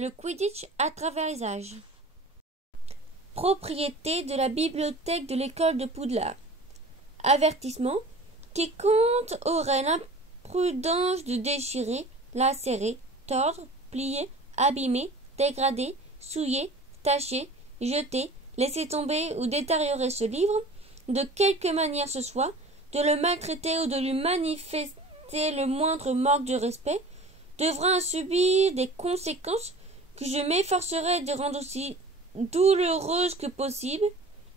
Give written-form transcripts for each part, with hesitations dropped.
Le Quidditch à travers les âges. Propriété de la bibliothèque de l'école de Poudlard. Avertissement. Quiconque aurait l'imprudence de déchirer, lacérer, tordre, plier, abîmer, dégrader, souiller, tacher, jeter, laisser tomber ou détériorer ce livre, de quelque manière ce soit, de le maltraiter ou de lui manifester le moindre manque de respect, devra en subir des conséquences que je m'efforcerai de rendre aussi douloureuses que possible.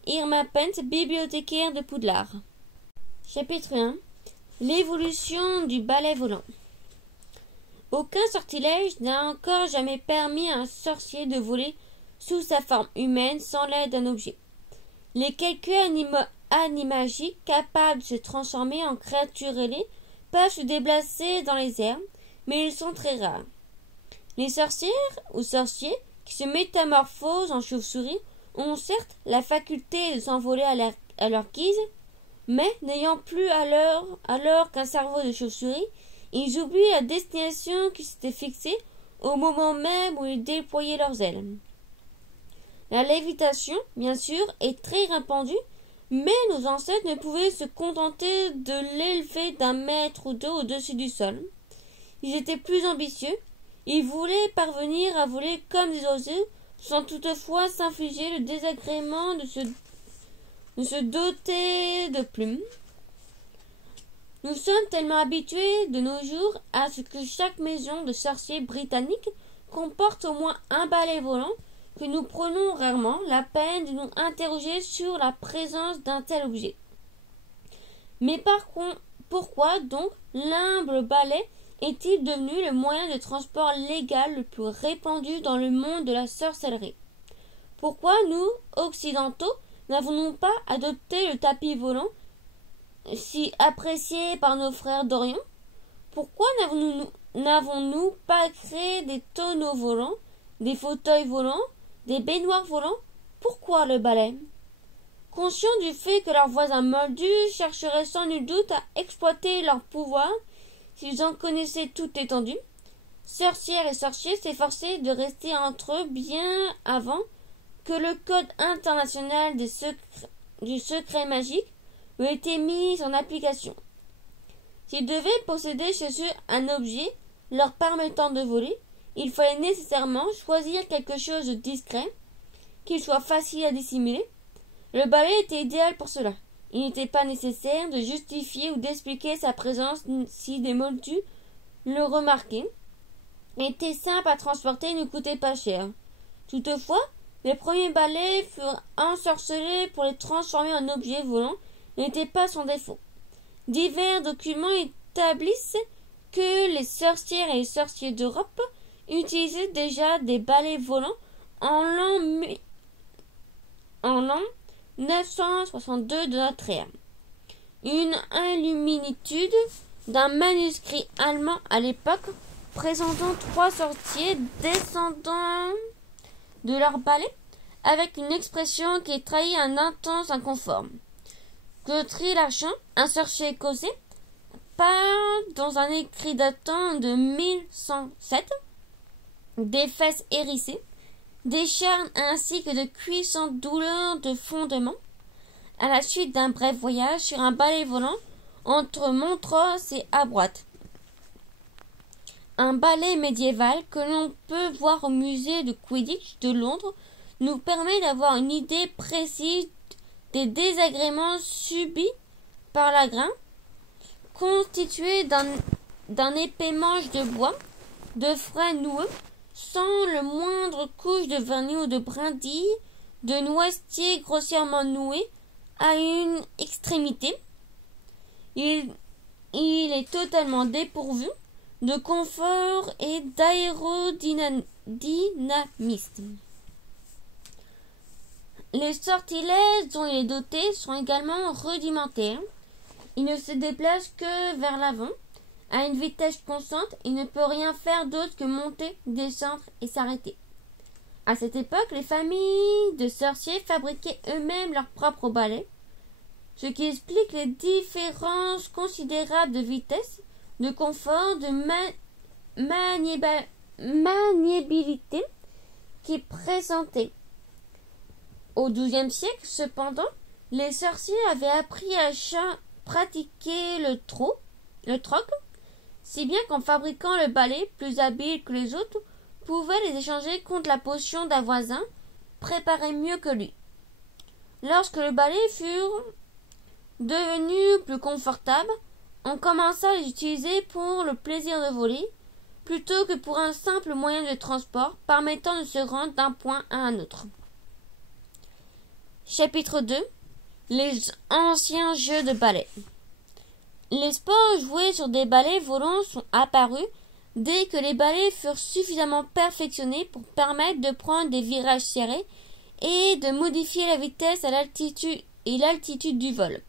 Irma Pent, bibliothécaire de Poudlard. Chapitre 1. L'évolution du balai volant. Aucun sortilège n'a encore jamais permis à un sorcier de voler sous sa forme humaine sans l'aide d'un objet. Les quelques animagiques capables de se transformer en créatures ailées peuvent se déplacer dans les airs, mais ils sont très rares. Les sorcières ou sorciers qui se métamorphosent en chauve-souris ont certes la faculté de s'envoler à leur guise, mais n'ayant plus alors qu'un cerveau de chauve-souris, ils oublient la destination qui s'était fixée au moment même où ils déployaient leurs ailes. La lévitation, bien sûr, est très répandue, mais nos ancêtres ne pouvaient se contenter de l'élever d'1 mètre ou 2 au-dessus du sol. Ils étaient plus ambitieux. Ils voulaient parvenir à voler comme des oiseaux, sans toutefois s'infliger le désagrément de se doter de plumes. Nous sommes tellement habitués de nos jours à ce que chaque maison de sorciers britannique comporte au moins un balai volant que nous prenons rarement la peine de nous interroger sur la présence d'un tel objet. Mais pourquoi donc l'humble balai est-il devenu le moyen de transport légal le plus répandu dans le monde de la sorcellerie? Pourquoi nous, occidentaux, n'avons-nous pas adopté le tapis volant, si apprécié par nos frères d'Orient? Pourquoi n'avons-nous pas créé des tonneaux volants, des fauteuils volants, des baignoires volants? Pourquoi le balai? Conscients du fait que leurs voisins moldus chercheraient sans nul doute à exploiter leur pouvoir s'ils en connaissaient toute l'étendue, sorcières et sorciers s'efforçaient de rester entre eux bien avant que le Code international du secret magique eût été mis en application. S'ils devaient posséder chez eux un objet leur permettant de voler, il fallait nécessairement choisir quelque chose de discret, qu'il soit facile à dissimuler. Le balai était idéal pour cela. Il n'était pas nécessaire de justifier ou d'expliquer sa présence si des moldus le remarquaient. Il était simple à transporter et ne coûtait pas cher. Toutefois, les premiers balais furent ensorcelés pour les transformer en objets volants n'était pas sans défaut. Divers documents établissent que les sorcières et les sorciers d'Europe utilisaient déjà des balais volants en l'an 962 de notre ère. Une illuminitude d'un manuscrit allemand à l'époque présentant 3 sorciers descendant de leur balai avec une expression qui trahit un intense inconfort. Gautry Larchant, un sorcier écossais, parle dans un écrit datant de 1107 des fesses hérissées, des charnes ainsi que de cuissantes douleurs de fondement, à la suite d'un bref voyage sur un balai volant entre Montrose et Abrouat. Un balai médiéval que l'on peut voir au musée de Quidditch de Londres nous permet d'avoir une idée précise des désagréments subis par la grain, constitué d'un épais manche de bois, de frais noueux, sans le moindre couche de vernis ou de brindilles, de noisetiers grossièrement noués à une extrémité. Il est totalement dépourvu de confort et d'aérodynamisme. Les sortilèges dont il est doté sont également rudimentaires. Il ne se déplace que vers l'avant, à une vitesse constante. Il ne peut rien faire d'autre que monter, descendre et s'arrêter. À cette époque, les familles de sorciers fabriquaient eux-mêmes leurs propres balais, ce qui explique les différences considérables de vitesse, de confort, de maniabilité présenté. Au XIIe siècle, cependant, les sorciers avaient appris à pratiquer le troc, si bien qu'en fabriquant le balai, plus habile que les autres, pouvaient les échanger contre la potion d'un voisin, préparé mieux que lui. Lorsque le balai fut devenu plus confortable, on commença à les utiliser pour le plaisir de voler, plutôt que pour un simple moyen de transport permettant de se rendre d'un point à un autre. Chapitre 2. Les anciens jeux de balai. Les sports joués sur des balais volants sont apparus dès que les balais furent suffisamment perfectionnés pour permettre de prendre des virages serrés et de modifier la vitesse et l'altitude du vol.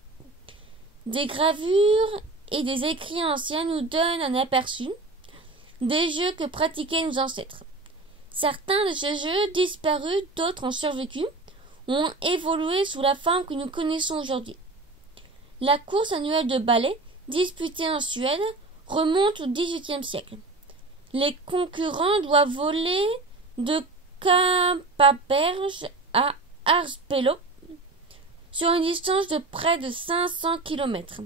Des gravures et des écrits anciens nous donnent un aperçu des jeux que pratiquaient nos ancêtres. Certains de ces jeux disparus, d'autres ont survécu, ont évolué sous la forme que nous connaissons aujourd'hui. La course annuelle de balai, disputée en Suède, remonte au XVIIIe siècle. Les concurrents doivent voler de Kapaberg à Arspelo sur une distance de près de 500 km.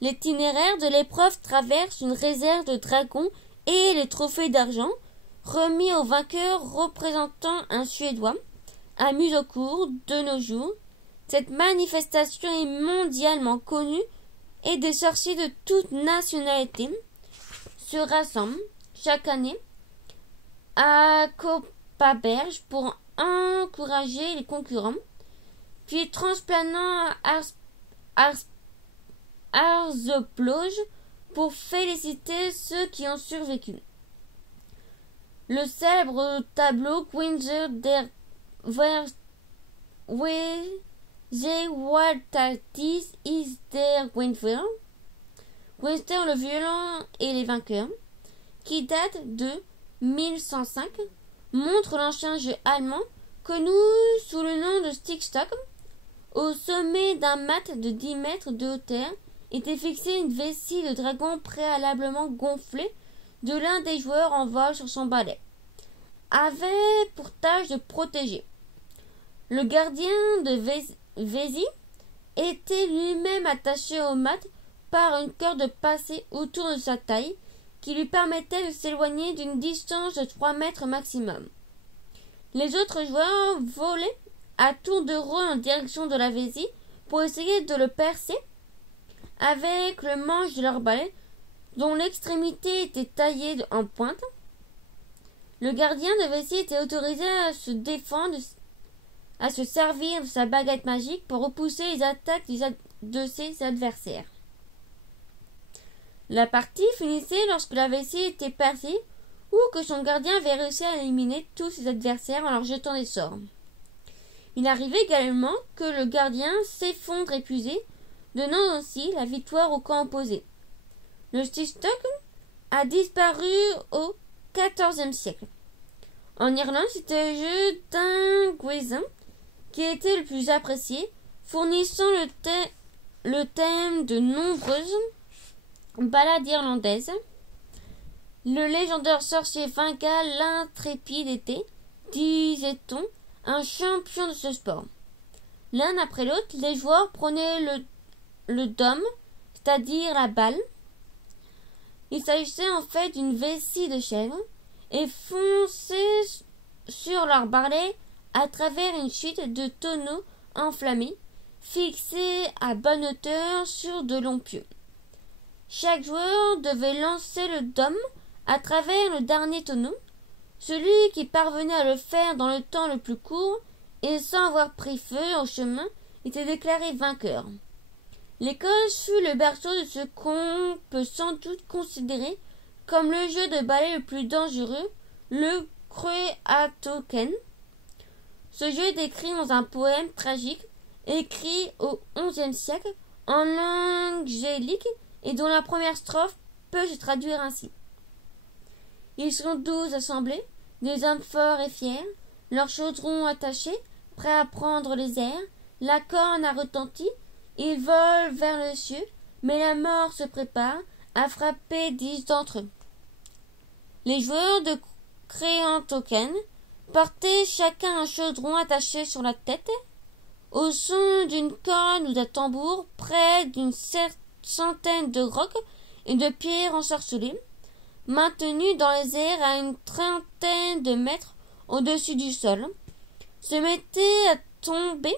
L'itinéraire de l'épreuve traverse une réserve de dragons et les trophées d'argent remis aux vainqueurs représentant un Suédois amuse au cours de nos jours. Cette manifestation est mondialement connue et des sorciers de toutes nationalités se rassemblent chaque année à Kopparberg pour encourager les concurrents, puis transplanant à Arzeplog pour féliciter ceux qui ont survécu. Le célèbre tableau Windsor der Gewalttätig ist der Winter, Winter le violent et les vainqueurs, qui date de 1105, montre l'ancien jeu allemand connu sous le nom de Stickstock. Au sommet d'un mat de 10 mètres de hauteur était fixée une vessie de dragon préalablement gonflée de l'un des joueurs en vol sur son balai, avait pour tâche de protéger. Le gardien de vessie était lui-même attaché au mat par une corde passée autour de sa taille qui lui permettait de s'éloigner d'une distance de 3 mètres maximum. Les autres joueurs volaient à tour de rôle en direction de la vessie pour essayer de le percer avec le manche de leur balai dont l'extrémité était taillée en pointe. Le gardien de vessie était autorisé à se défendre, à se servir de sa baguette magique pour repousser les attaques de ses adversaires. La partie finissait lorsque la vessie était percée ou que son gardien avait réussi à éliminer tous ses adversaires en leur jetant des sorts. Il arrivait également que le gardien s'effondre épuisé, donnant ainsi la victoire au camp opposé. Le stickstock a disparu au XIVe siècle. En Irlande, c'était le jeu d'Ingwesen qui était le plus apprécié, fournissant le thème de nombreuses ballades irlandaises. Le légendaire sorcier vainqua l'intrépide était, disait-on, un champion de ce sport. L'un après l'autre, les joueurs prenaient le dôme, c'est-à-dire la balle. Il s'agissait en fait d'une vessie de chèvre, et fonçaient sur leur balai à travers une chute de tonneaux enflammés, fixés à bonne hauteur sur de longs pieux. Chaque joueur devait lancer le dôme à travers le dernier tonneau. Celui qui parvenait à le faire dans le temps le plus court et sans avoir pris feu au chemin était déclaré vainqueur. L'Écosse fut le berceau de ce qu'on peut sans doute considérer comme le jeu de balai le plus dangereux, le Croatoken. Ce jeu est décrit dans un poème tragique écrit au XIe siècle en langue gaélique et dont la première strophe peut se traduire ainsi. Ils sont 12 assemblés, des hommes forts et fiers, leurs chaudrons attachés, prêts à prendre les airs, la corne a retenti, ils volent vers le ciel, mais la mort se prépare à frapper 10 d'entre eux. Les joueurs de Creatoken portaient chacun un chaudron attaché sur la tête. Au son d'une corne ou d'un tambour, près d'une centaine de rocs et de pierres ensorcelées, maintenus dans les airs à une trentaine de mètres au-dessus du sol, se mettaient à tomber.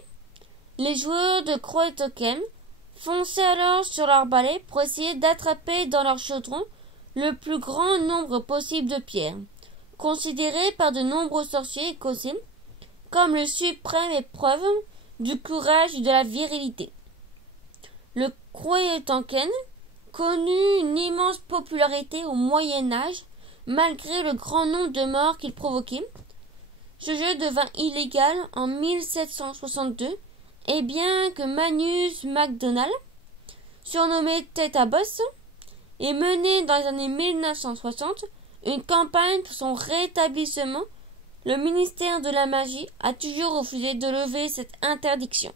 Les joueurs de croix-et-token fonçaient alors sur leurs balais pour essayer d'attraper dans leur chaudron le plus grand nombre possible de pierres, considérées par de nombreux sorciers écossais comme le suprême épreuve du courage et de la virilité. Le croix-et-token connut une immense popularité au Moyen Âge, malgré le grand nombre de morts qu'il provoquait. Ce jeu devint illégal en 1762, et bien que Magnus MacDonald, surnommé Tête à Bosse, ait mené dans les années 1960 une campagne pour son rétablissement, le ministère de la Magie a toujours refusé de lever cette interdiction.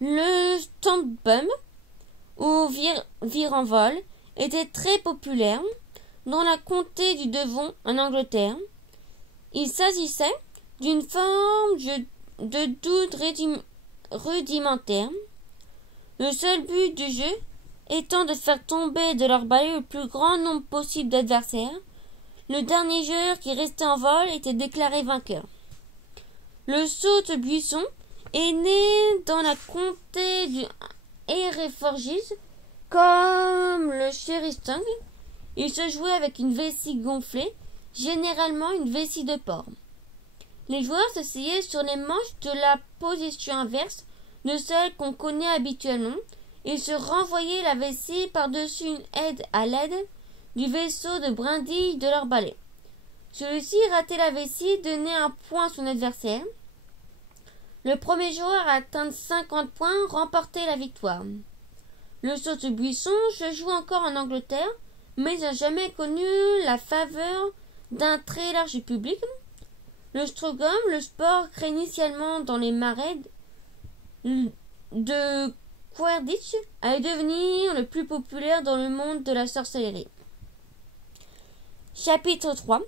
Le Stompbum, ou Virenvol, était très populaire dans la comté du Devon en Angleterre. Il s'agissait d'une forme de doute rudimentaire, le seul but du jeu étant de faire tomber de leur balai le plus grand nombre possible d'adversaires. Le dernier joueur qui restait en vol était déclaré vainqueur. Le saute-buisson est né dans la comté du Herefordshire comme le Sherry-Stone. Il se jouait avec une vessie gonflée, généralement une vessie de porc. Les joueurs s'asseyaient sur les manches de la position inverse de celle qu'on connaît habituellement et se renvoyaient la vessie par-dessus une aide à l'aide du vaisseau de brindilles de leur balai. Celui-ci ratait la vessie, donnait un point à son adversaire. Le premier joueur à atteindre 50 points remportait la victoire. Le saute-buisson se joue encore en Angleterre, mais n'a jamais connu la faveur d'un très large public. Le strogom, le sport créé initialement dans les marais de Quidditch, allait devenir le plus populaire dans le monde de la sorcellerie. Chapitre 3.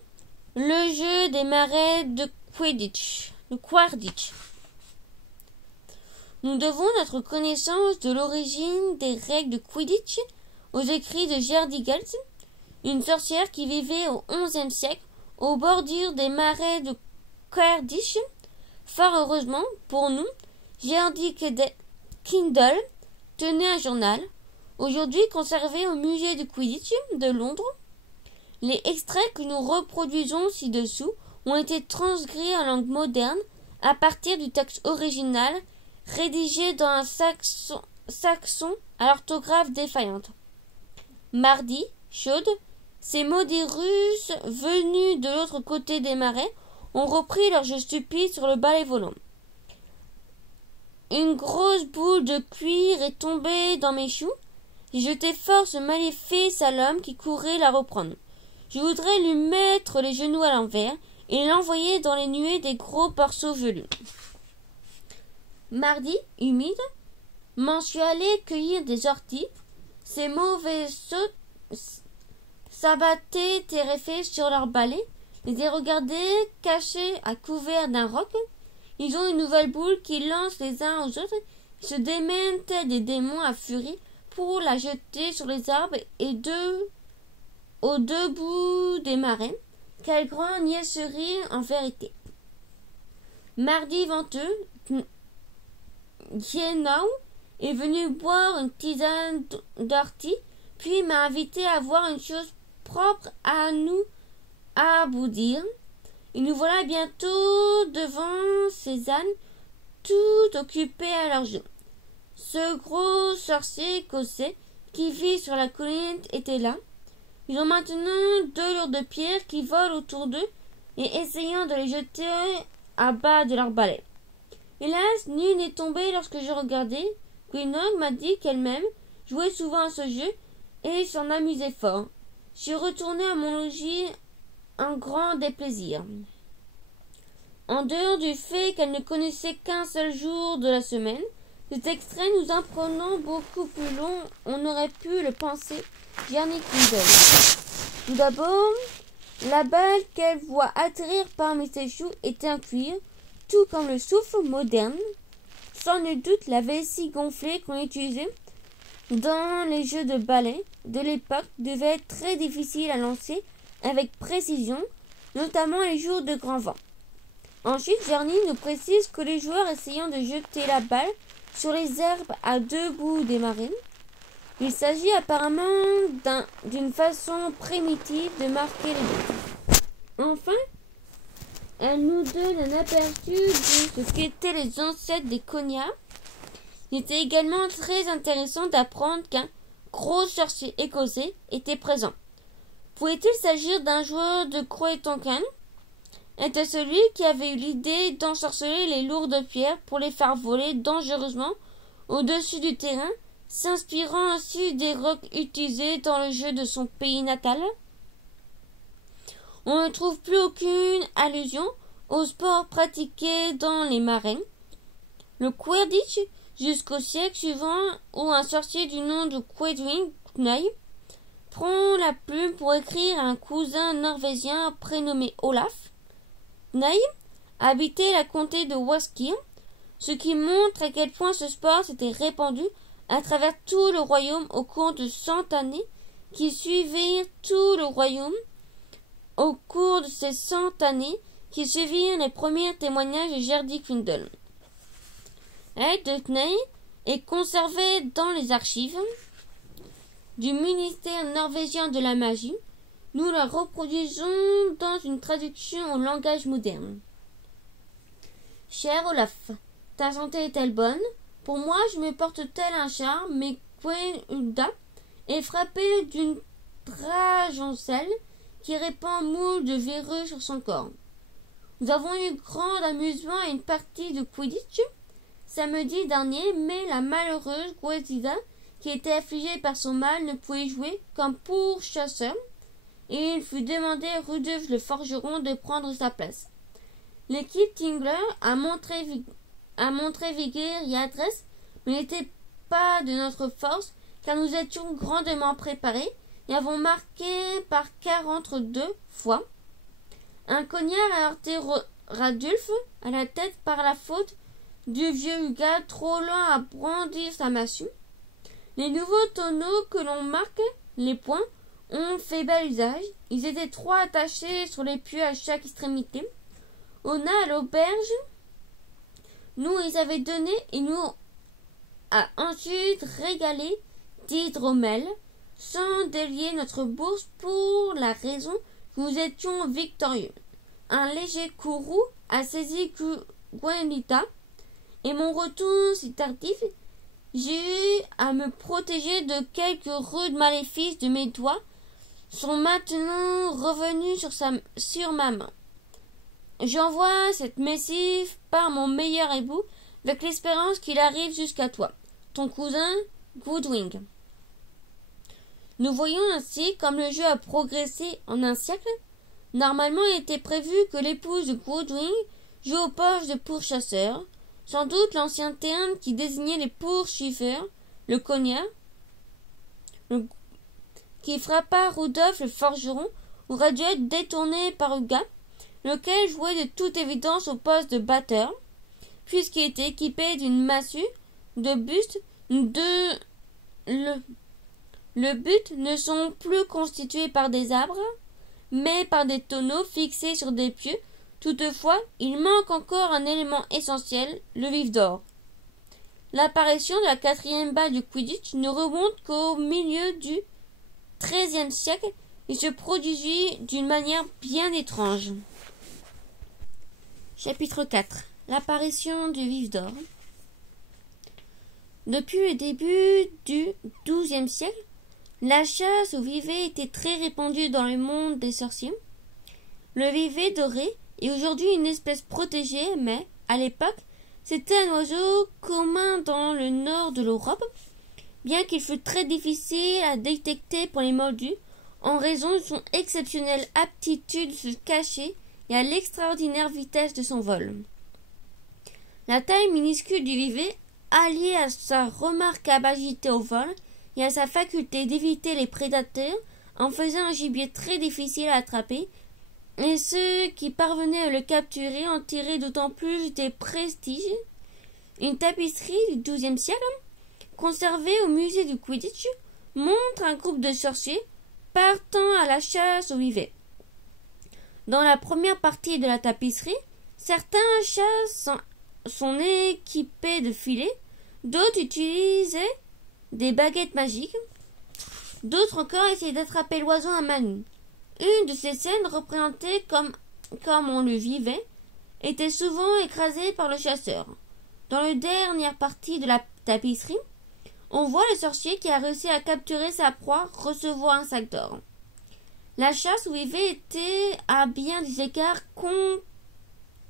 Le jeu des marais de Quidditch. Nous devons notre connaissance de l'origine des règles de Quidditch aux écrits de Gerdigalt, une sorcière qui vivait au XIe siècle aux bordures des marais de Quidditch. Fort heureusement pour nous, Gerdigalt tenait un journal, aujourd'hui conservé au musée du Quidditch de Londres. Les extraits que nous reproduisons ci-dessous ont été transcrits en langue moderne à partir du texte original rédigé dans un saxon à l'orthographe défaillante. Mardi, chaude, ces maudits Russes venus de l'autre côté des marais ont repris leur jeu stupide sur le balai volant. Une grosse boule de cuir est tombée dans mes choux. J'ai jeté fort ce maléfice à l'homme qui courait la reprendre. Je voudrais lui mettre les genoux à l'envers et l'envoyer dans les nuées des gros morceaux velus. Mardi, humide, m'en suis allé cueillir des orties. Ces mauvais sots s'abattaient terrifiés sur leur balai. Les ai regardés cachés à couvert d'un roc. Ils ont une nouvelle boule qui lance les uns aux autres. Ils se démènent tels des démons à furie pour la jeter sur les arbres et aux deux bouts des marais. Quelle grande niaiserie en vérité. Mardi venteux, Guénau est venu boire une tisane d'ortie, puis m'a invité à voir une chose propre à nous aboudir. Et nous voilà bientôt devant ces ânes, tout occupés à leur jeu. Ce gros sorcier écossais qui vit sur la colline était là. Ils ont maintenant 2 lourdes pierres qui volent autour d'eux et essayant de les jeter à bas de leur balai. Hélas, nul n'est tombé lorsque je regardais. Quinnog m'a dit qu'elle-même jouait souvent à ce jeu et s'en amusait fort. Je suis retourné à mon logis un grand déplaisir. En dehors du fait qu'elle ne connaissait qu'un seul jour de la semaine, cet extrait nous en prenant beaucoup plus long, on aurait pu le penser. Tout d'abord, La balle qu'elle voit atterrir parmi ses choux est un cuir, tout comme le souffle moderne. Sans nul doute, la vessie gonflée qu'on utilisait dans les jeux de ballet de l'époque devait être très difficile à lancer avec précision, notamment les jours de grand vent. Ensuite, Jarny nous précise que les joueurs essayant de jeter la balle sur les herbes à deux bouts des marines, il s'agit apparemment d'une façon primitive de marquer les buts. Enfin, elle nous donne un aperçu de ce qu'étaient les ancêtres des cognats. Il était également très intéressant d'apprendre qu'un gros sorcier écossais était présent. Pouvait-il s'agir d'un joueur de Croix-et-Tonkin? Était celui qui avait eu l'idée d'ensorceler les lourdes pierres pour les faire voler dangereusement au-dessus du terrain, s'inspirant ainsi des rocs utilisés dans le jeu de son pays natal? On ne trouve plus aucune allusion au sport pratiqué dans les marais. Le Quidditch, jusqu'au siècle suivant, où un sorcier du nom de Quedwin Knight prend la plume pour écrire à un cousin norvégien prénommé Olaf. Knight habitait la comté de Waskir, ce qui montre à quel point ce sport s'était répandu à travers tout le royaume au cours de 100 années qui suivirent tout le royaume. Au cours de ces 100 années qui suivirent les premiers témoignages de Gerdy Quindle. L'aide de Knight est conservée dans les archives du ministère norvégien de la magie. Nous la reproduisons dans une traduction au langage moderne. Cher Olaf, ta santé est-elle bonne? Pour moi, je me porte tel un charme, mais Gwenulda est frappée d'une dragencelle qui répand moult de verrues sur son corps. Nous avons eu grand amusement à une partie de Quidditch samedi dernier, mais la malheureuse Gwendida, qui était affligée par son mal, ne pouvait jouer qu'un pourchasseur, et il fut demandé à Rudolf le forgeron de prendre sa place. L'équipe Tingler a montré vigueur et adresse, mais n'était pas de notre force, car nous étions grandement préparés et avons marqué par 42 fois. Un cognard a heurté Radulf à la tête par la faute du vieux Huga trop lent à brandir sa massue. Les nouveaux tonneaux que l'on marque, les points, ont fait bel usage. Ils étaient 3 attachés sur les pieux à chaque extrémité. On a à l'auberge, nous les avait donnés et nous a ensuite régalé d'hydromel, sans délier notre bourse pour la raison que nous étions victorieux. Un léger courroux a saisi Gwenita, et mon retour si tardif, j'ai eu à me protéger de quelques rudes maléfices de mes doigts, sont maintenant revenus sur ma main. J'envoie cette missive par mon meilleur époux, avec l'espérance qu'il arrive jusqu'à toi, ton cousin Goodwing. Nous voyons ainsi comme le jeu a progressé en un siècle. Normalement, il était prévu que l'épouse de Goodwing joue au poste de pourchasseur, sans doute l'ancien terme qui désignait les poursuiveurs, le cognard, qui frappa Rudolf le forgeron, aurait dû être détourné par Huga, lequel jouait de toute évidence au poste de batteur, puisqu'il était équipé d'une massue, de buste, le but ne sont plus constitués par des arbres, mais par des tonneaux fixés sur des pieux. Toutefois, il manque encore un élément essentiel, le vif d'or. L'apparition de la 4e balle du Quidditch ne remonte qu'au milieu du XIIIe siècle et se produisit d'une manière bien étrange. Chapitre 4. L'apparition du vif d'or. Depuis le début du XIIe siècle, la chasse au vivet était très répandue dans le monde des sorciers. Le vivet doré est aujourd'hui une espèce protégée, mais, à l'époque, c'était un oiseau commun dans le nord de l'Europe, bien qu'il fût très difficile à détecter pour les moldus, en raison de son exceptionnelle aptitude de se cacher et à l'extraordinaire vitesse de son vol. La taille minuscule du vivet, alliée à sa remarquable agilité au vol et à sa faculté d'éviter les prédateurs, en faisait un gibier très difficile à attraper, et ceux qui parvenaient à le capturer en tiraient d'autant plus des prestiges. Une tapisserie du XIIe siècle, conservée au musée du Quidditch, montre un groupe de sorciers partant à la chasse aux vivets. Dans la première partie de la tapisserie, certains chats sont équipés de filets, d'autres utilisaient des baguettes magiques, d'autres encore essayaient d'attraper l'oiseau à main nue. Une de ces scènes représentée comme on le vivait était souvent écrasée par le chasseur. Dans la dernière partie de la tapisserie, on voit le sorcier qui a réussi à capturer sa proie recevoir un sac d'or. La chasse aux vivets était à bien des égards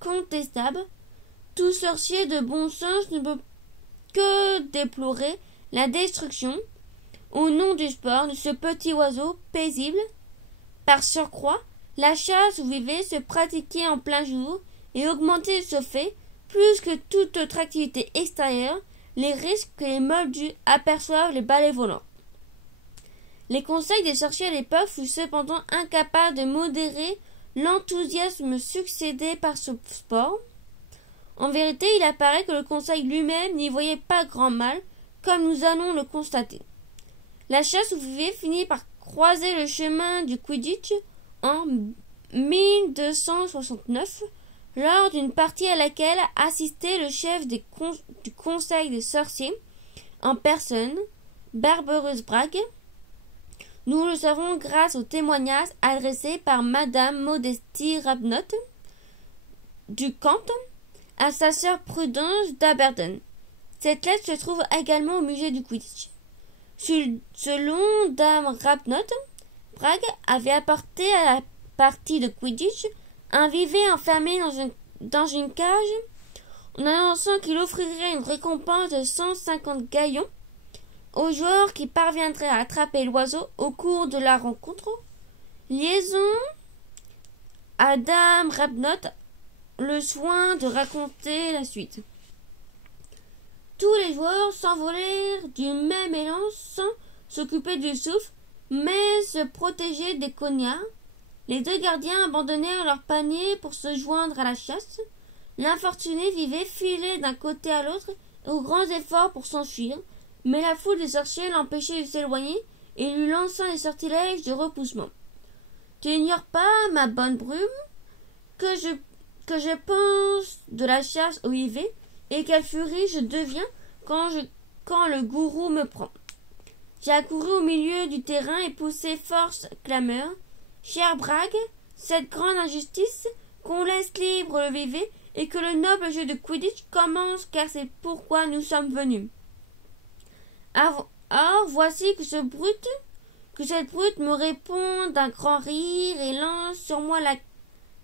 contestable. Tout sorcier de bon sens ne peut que déplorer la destruction, au nom du sport, de ce petit oiseau paisible. Par surcroît, la chasse aux vivets se pratiquait en plein jour et augmentait de ce fait, plus que toute autre activité extérieure, les risques que les moldus aperçoivent les balais volants. Les conseils des sorciers à l'époque furent cependant incapables de modérer l'enthousiasme succédé par ce sport. En vérité, il apparaît que le conseil lui-même n'y voyait pas grand mal, comme nous allons le constater. La chasse aux vivets finit par croiser le chemin du Quidditch en 1269, lors d'une partie à laquelle assistait le chef du conseil des sorciers en personne, Barberousse Bragg. Nous le savons grâce au témoignage adressé par Madame Modestie Rabnott du Camp à sa sœur Prudence d'Aberdeen. Cette lettre se trouve également au musée du Quidditch. Selon Dame Rabnott, Bragg avait apporté à la partie de Quidditch un vivet enfermé dans une cage en annonçant qu'il offrirait une récompense de 150 gaillons aux joueurs qui parviendraient à attraper l'oiseau au cours de la rencontre. Liaison à Dame Rabnott le soin de raconter la suite. Tous les joueurs s'envolèrent du même élan sans s'occuper du souffle, mais se protéger des cognards. Les deux gardiens abandonnèrent leur panier pour se joindre à la chasse. L'infortuné vivet filait d'un côté à l'autre aux grands efforts pour s'enfuir, mais la foule des sorciers l'empêchait de s'éloigner et lui lançant des sortilèges de repoussement. Tu n'ignores pas, ma bonne Brume, que je pense de la chasse au vivet et quelle furie je deviens quand le gourou me prend. J'ai accouru au milieu du terrain et poussé force clameur. Cher Bragg, cette grande injustice, qu'on laisse libre le vivet et que le noble jeu de Quidditch commence, car c'est pourquoi nous sommes venus. Or, voici que cette brute me répond d'un grand rire et lance sur moi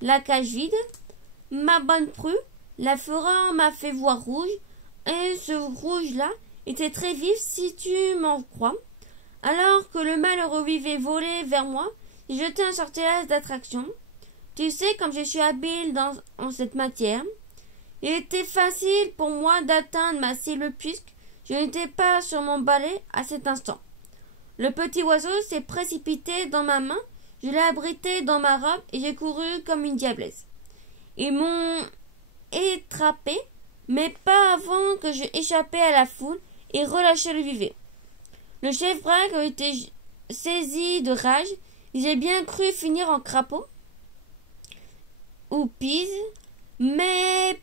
la cage vide. Ma bonne Prue, la fureur m'a fait voir rouge, et ce rouge-là était très vif si tu m'en crois. Alors que le malheureux vivet volait vers moi, j'ai jeté un sortilège d'attraction. Tu sais comme je suis habile en cette matière. Il était facile pour moi d'atteindre ma cible puisque je n'étais pas sur mon balai à cet instant. Le petit oiseau s'est précipité dans ma main, je l'ai abrité dans ma robe et j'ai couru comme une diablesse. Ils m'ont étrapé, mais pas avant que j'ai échappé à la foule et relâché le vivet. Le chef Bragg a été saisi de rage, j'ai bien cru finir en crapaud ou pise, mais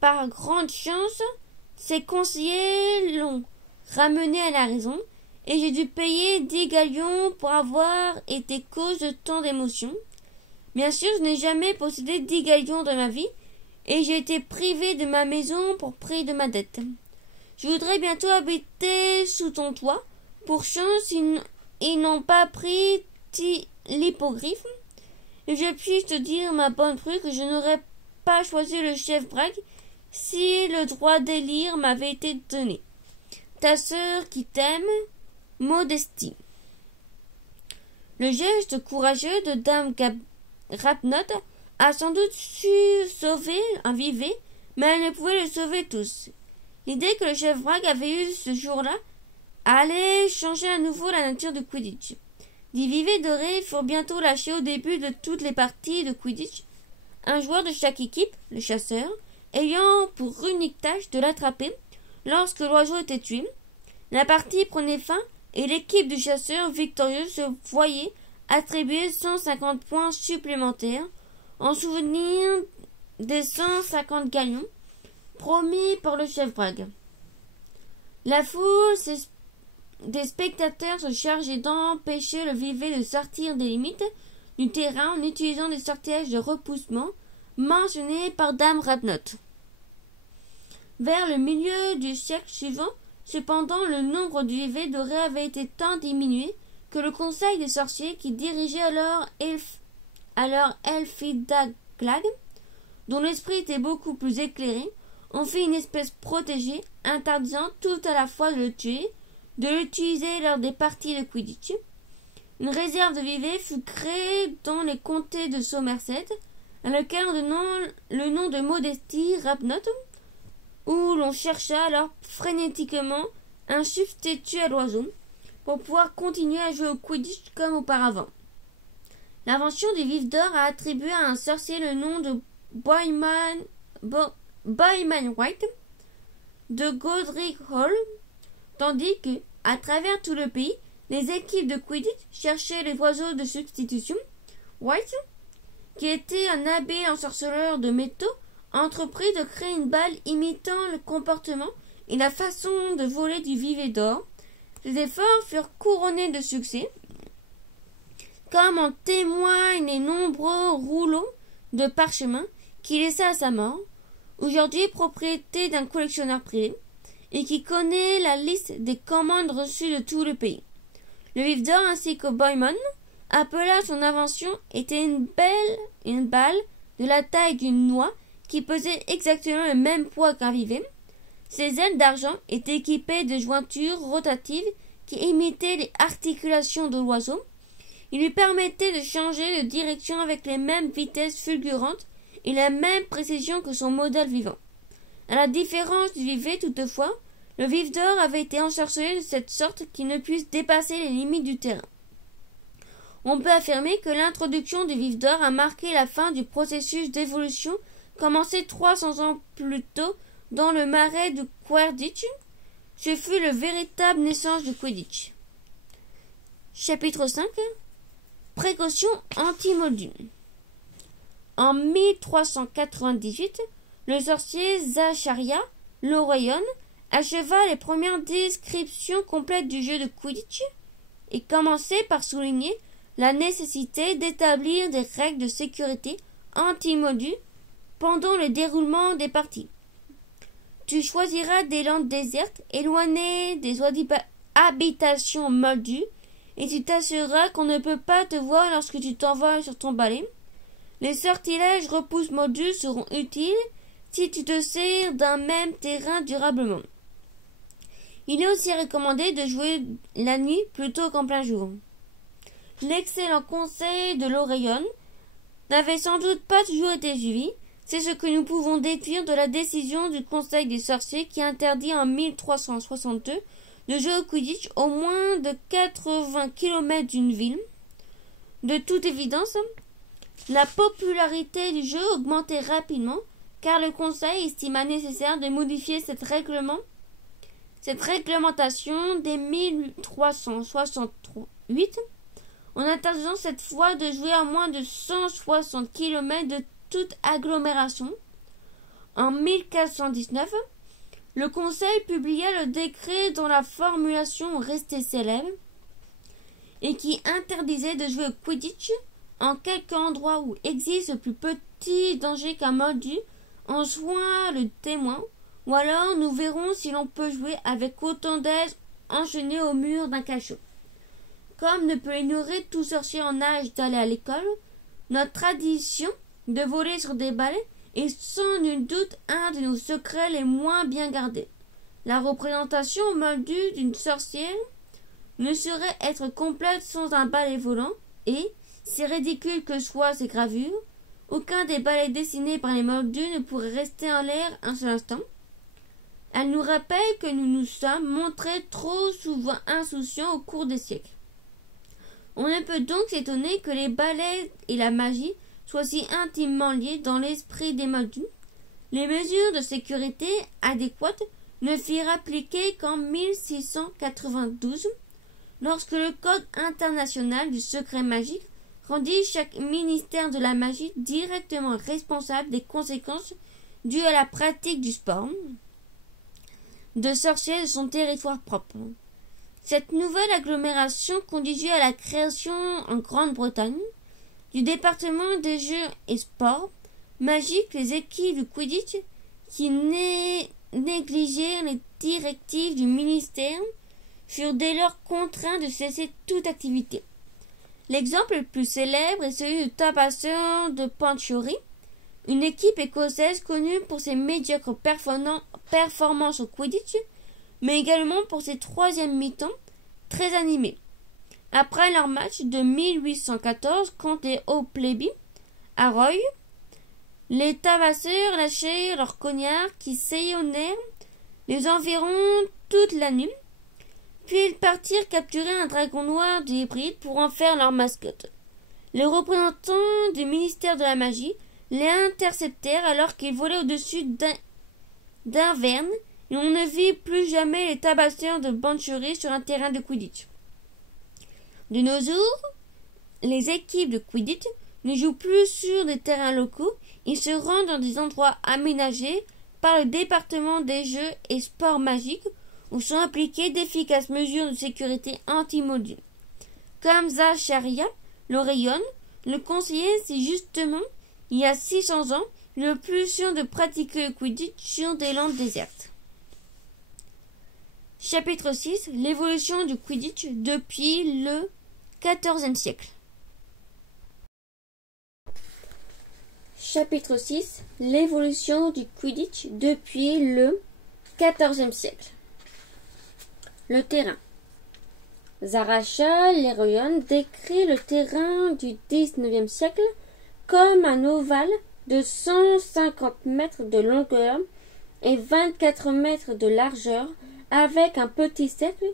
par grande chance, ses conseillers l'ont ramené à la raison et j'ai dû payer 10 galions pour avoir été cause de tant d'émotions. Bien sûr, je n'ai jamais possédé 10 galions dans ma vie et j'ai été privé de ma maison pour prix de ma dette. Je voudrais bientôt habiter sous ton toit. Pour chance, ils n'ont pas pris l'hippogriffe. Et je puis te dire, ma bonne Prue, que je n'aurais pas choisi le chef Bragg si le droit d'élire m'avait été donné. Ta sœur qui t'aime, Modestie. Le geste courageux de Dame Rabnott a sans doute su sauver un vivet, mais elle ne pouvait le sauver tous. L'idée que le chef Bragg avait eue ce jour-là allait changer à nouveau la nature de Quidditch. des vivets dorés furent bientôt lâchés au début de toutes les parties de Quidditch. Un joueur de chaque équipe, le chasseur, ayant pour unique tâche de l'attraper lorsque l'oiseau était tué. La partie prenait fin et l'équipe du chasseur victorieux se voyait attribuer 150 points supplémentaires en souvenir des 150 galions promis par le chef Bragg. La foule des spectateurs se chargeait d'empêcher le vivet de sortir des limites du terrain en utilisant des sortilèges de repoussement mentionnés par Dame Rabnot. Vers le milieu du siècle suivant, cependant, le nombre du vivet doré avait été tant diminué que le conseil des sorciers qui dirigeait alors Elfidaglag, dont l'esprit était beaucoup plus éclairé, ont fait une espèce protégée, interdisant tout à la fois de le tuer, de l'utiliser lors des parties de Quidditch. Une réserve de vivets fut créée dans les comtés de Somerset, à laquelle on donnant le nom de Modesty Rabnot, où l'on chercha alors frénétiquement un substitut à l'oiseau pour pouvoir continuer à jouer au Quidditch comme auparavant. L'invention du vif d'or a attribué à un sorcier le nom de Boyman White de Godric Hall, tandis que, à travers tout le pays, les équipes de Quidditch cherchaient les oiseaux de substitution. White, qui était un habile ensorceleur de métaux, entreprit de créer une balle imitant le comportement et la façon de voler du vivet d'or. Ces efforts furent couronnés de succès, comme en témoignent les nombreux rouleaux de parchemin qu'il laissa à sa mort, aujourd'hui propriété d'un collectionneur privé, et qui connaît la liste des commandes reçues de tout le pays. Le vif d'or ainsi que Boymon appela son invention était une balle de la taille d'une noix qui pesait exactement le même poids qu'un vivet. Ses ailes d'argent étaient équipées de jointures rotatives qui imitaient les articulations de l'oiseau. Il lui permettait de changer de direction avec les mêmes vitesses fulgurantes et la même précision que son modèle vivant. À la différence du vivet, toutefois, le vif d'or avait été ensorcelé de cette sorte qu'il ne puisse dépasser les limites du terrain. On peut affirmer que l'introduction du vif d'or a marqué la fin du processus d'évolution commencé 300 ans plus tôt dans le marais de Quidditch. Ce fut le véritable naissance de Quidditch. Chapitre 5. Précautions anti-moldus. En 1398, le sorcier Zacharia Lorrayon acheva les premières descriptions complètes du jeu de Quidditch et commençait par souligner la nécessité d'établir des règles de sécurité anti-moldus pendant le déroulement des parties. Tu choisiras des landes désertes, éloignées des habitations moldues, et tu t'assureras qu'on ne peut pas te voir lorsque tu t'envoles sur ton balai. Les sortilèges repousse moldus seront utiles si tu te sers d'un même terrain durablement. Il est aussi recommandé de jouer la nuit plutôt qu'en plein jour. L'excellent conseil de Lorrayon n'avait sans doute pas toujours été suivi. C'est ce que nous pouvons déduire de la décision du Conseil des sorciers qui interdit en 1362 de jouer au Quidditch au moins de 80 km d'une ville. De toute évidence, la popularité du jeu augmentait rapidement car le Conseil estima nécessaire de modifier cette réglementation dès 1368 en interdisant cette fois de jouer à moins de 160 km de toute agglomération. En 1419, le Conseil publia le décret dont la formulation restait célèbre et qui interdisait de jouer au Quidditch en quelque endroit où existe le plus petit danger qu'un moldu en soit le témoin, ou alors nous verrons si l'on peut jouer avec autant d'aise enchaîné au mur d'un cachot. Comme ne peut ignorer tout sorcier en âge d'aller à l'école, notre tradition de voler sur des balais est sans nul doute un de nos secrets les moins bien gardés. La représentation moldue d'une sorcière ne saurait être complète sans un balai volant et, si ridicule que soient ces gravures, aucun des balais dessinés par les moldus ne pourrait rester en l'air un seul instant. Elle nous rappelle que nous nous sommes montrés trop souvent insouciants au cours des siècles. On ne peut donc s'étonner que les ballets et la magie soient si intimement liés dans l'esprit des Moldus. Les mesures de sécurité adéquates ne firent appliquer qu'en 1692, lorsque le Code international du secret magique rendit chaque ministère de la magie directement responsable des conséquences dues à la pratique du sport de sorciers de son territoire propre. Cette nouvelle agglomération conduisit à la création en Grande-Bretagne du département des jeux et sports magiques. Les équipes du Quidditch, qui négligeaient les directives du ministère, furent dès lors contraints de cesser toute activité. L'exemple le plus célèbre est celui du Tabasseur de Pontyori, une équipe écossaise connue pour ses médiocres performances au Quidditch, mais également pour ses troisième mi-temps très animés. Après leur match de 1814 contre les Hauts-Plébis à Roye, les Tabasseurs lâchèrent leurs cognards qui sillonnèrent les environs toute la nuit, puis ils partirent capturer un dragon noir du hybride pour en faire leur mascotte. Les représentants du ministère de la magie les interceptèrent alors qu'ils volaient au-dessus d'Inverne, et on ne vit plus jamais les Tabasseurs de Pontyori sur un terrain de Quidditch. De nos jours, les équipes de Quidditch ne jouent plus sur des terrains locaux, ils se rendent dans des endroits aménagés par le département des jeux et sports magiques où sont appliquées d'efficaces mesures de sécurité anti-moldus. Comme Zacharia le rayonne, le conseiller, si justement, il y a 600 ans, le plus sûr de pratiquer le Quidditch sur des landes désertes. Chapitre 6. L'évolution du Quidditch depuis le XIVe siècle. Chapitre 6. L'évolution du Quidditch depuis le XIVe siècle. Le terrain. Zaracha Leroyon décrit le terrain du XIXe siècle comme un ovale de 150 mètres de longueur et 24 mètres de largeur, avec un petit cercle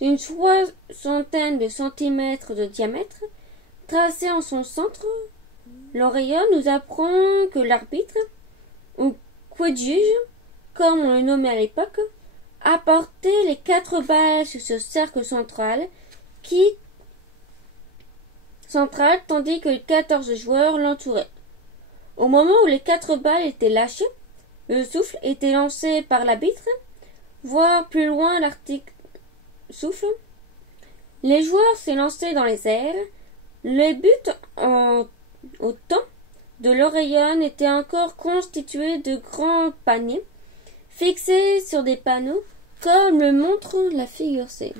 d'une soixantaine de centimètres de diamètre, tracé en son centre. L'Oreillon nous apprend que l'arbitre, ou Quidditch, comme on le nommait à l'époque, apportait les 4 balles sur ce cercle central, tandis que les 14 joueurs l'entouraient. Au moment où les 4 balles étaient lâchées, le souffle était lancé par l'arbitre, voire plus loin l'article souffle. Les joueurs s'élançaient dans les airs. Les buts au temps de l'Oreillon étaient encore constitués de grands paniers fixés sur des panneaux, comme le montre la figure C.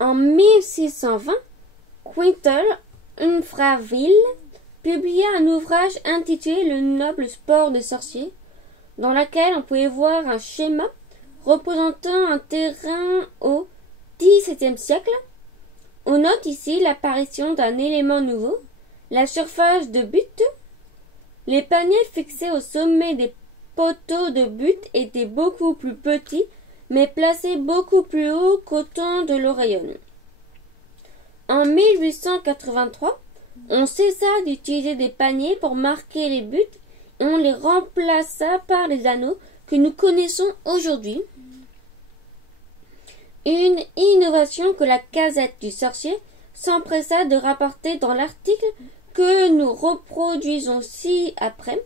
En 1620, Quintal Unfraville publia un ouvrage intitulé Le noble sport des sorciers, dans lequel on pouvait voir un schéma représentant un terrain au XVIIe siècle. On note ici l'apparition d'un élément nouveau, la surface de but. Les paniers fixés au sommet des poteaux de but étaient beaucoup plus petits, mais placés beaucoup plus haut qu'au temps de l'Oreillon. En 1883, on cessa d'utiliser des paniers pour marquer les buts et on les remplaça par les anneaux que nous connaissons aujourd'hui. Une innovation que la Gazette du Sorcier s'empressa de rapporter dans l'article que nous reproduisons ci-après.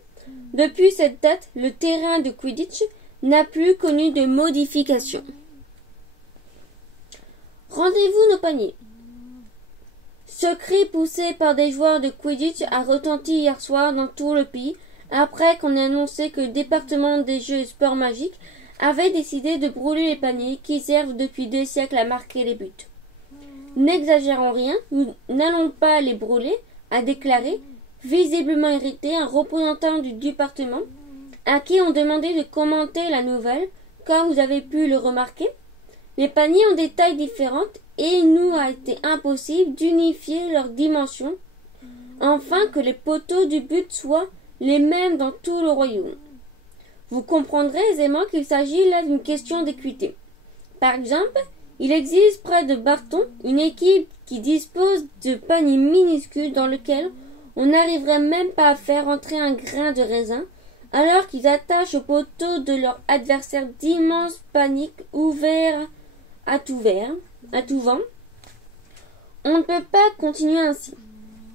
Depuis cette date, le terrain de Quidditch n'a plus connu de modification. Rendez-vous nos paniers. Ce cri poussé par des joueurs de Quidditch a retenti hier soir dans tout le pays après qu'on ait annoncé que le département des jeux et sports magiques avait décidé de brûler les paniers qui servent depuis des siècles à marquer les buts. N'exagérons rien, nous n'allons pas les brûler, a déclaré, visiblement irrité, un représentant du département, à qui on demandait de commenter la nouvelle. Comme vous avez pu le remarquer, les paniers ont des tailles différentes et il nous a été impossible d'unifier leurs dimensions, afin que les poteaux du but soient les mêmes dans tout le royaume. Vous comprendrez aisément qu'il s'agit là d'une question d'équité. Par exemple, il existe près de Barton une équipe qui dispose de paniers minuscules dans lesquels on n'arriverait même pas à faire entrer un grain de raisin, alors qu'ils attachent au poteau de leur adversaire d'immenses paniers ouverts à tout vent. On ne peut pas continuer ainsi.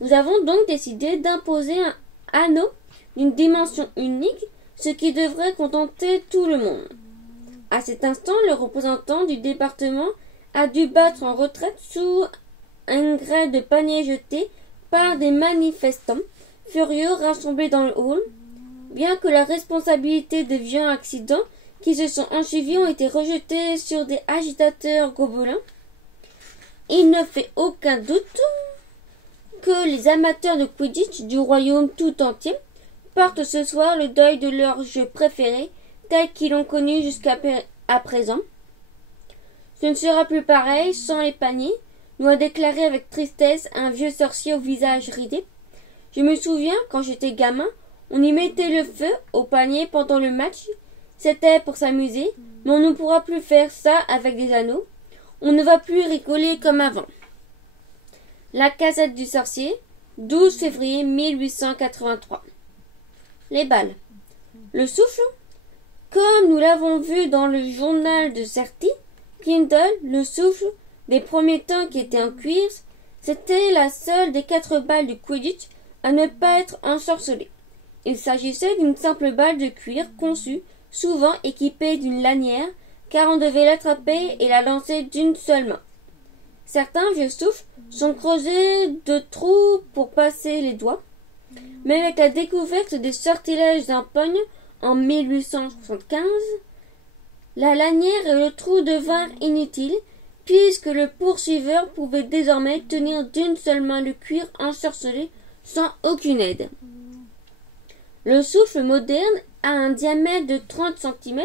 Nous avons donc décidé d'imposer un anneau d'une dimension unique, ce qui devrait contenter tout le monde. À cet instant, le représentant du département a dû battre en retraite sous un grêle de paniers jetés par des manifestants furieux rassemblés dans le hall. Bien que la responsabilité des vieux accidents qui se sont ensuivis ont été rejetés sur des agitateurs gobelins, il ne fait aucun doute que les amateurs de Quidditch du royaume tout entier portent ce soir le deuil de leur jeu préféré tel qu'ils l'ont connu jusqu'à présent. Ce ne sera plus pareil sans les paniers, nous a déclaré avec tristesse un vieux sorcier au visage ridé. Je me souviens, quand j'étais gamin, on y mettait le feu au panier pendant le match. C'était pour s'amuser, mais on ne pourra plus faire ça avec des anneaux. On ne va plus rigoler comme avant. La Casette du sorcier, 12 février 1883. Les balles. Le souffle. Comme nous l'avons vu dans le journal de Certy, Kindle, le souffle, des premiers temps qui était en cuir, c'était la seule des 4 balles du Quidditch à ne pas être ensorcelée. Il s'agissait d'une simple balle de cuir conçue, souvent équipée d'une lanière, car on devait l'attraper et la lancer d'une seule main. Certains vieux souffles sont creusés de trous pour passer les doigts, mais avec la découverte des sortilèges d'un pogne en 1875, la lanière et le trou devinrent inutiles, puisque le poursuiveur pouvait désormais tenir d'une seule main le cuir ensorcelé sans aucune aide. Le souffle moderne a un diamètre de 30 cm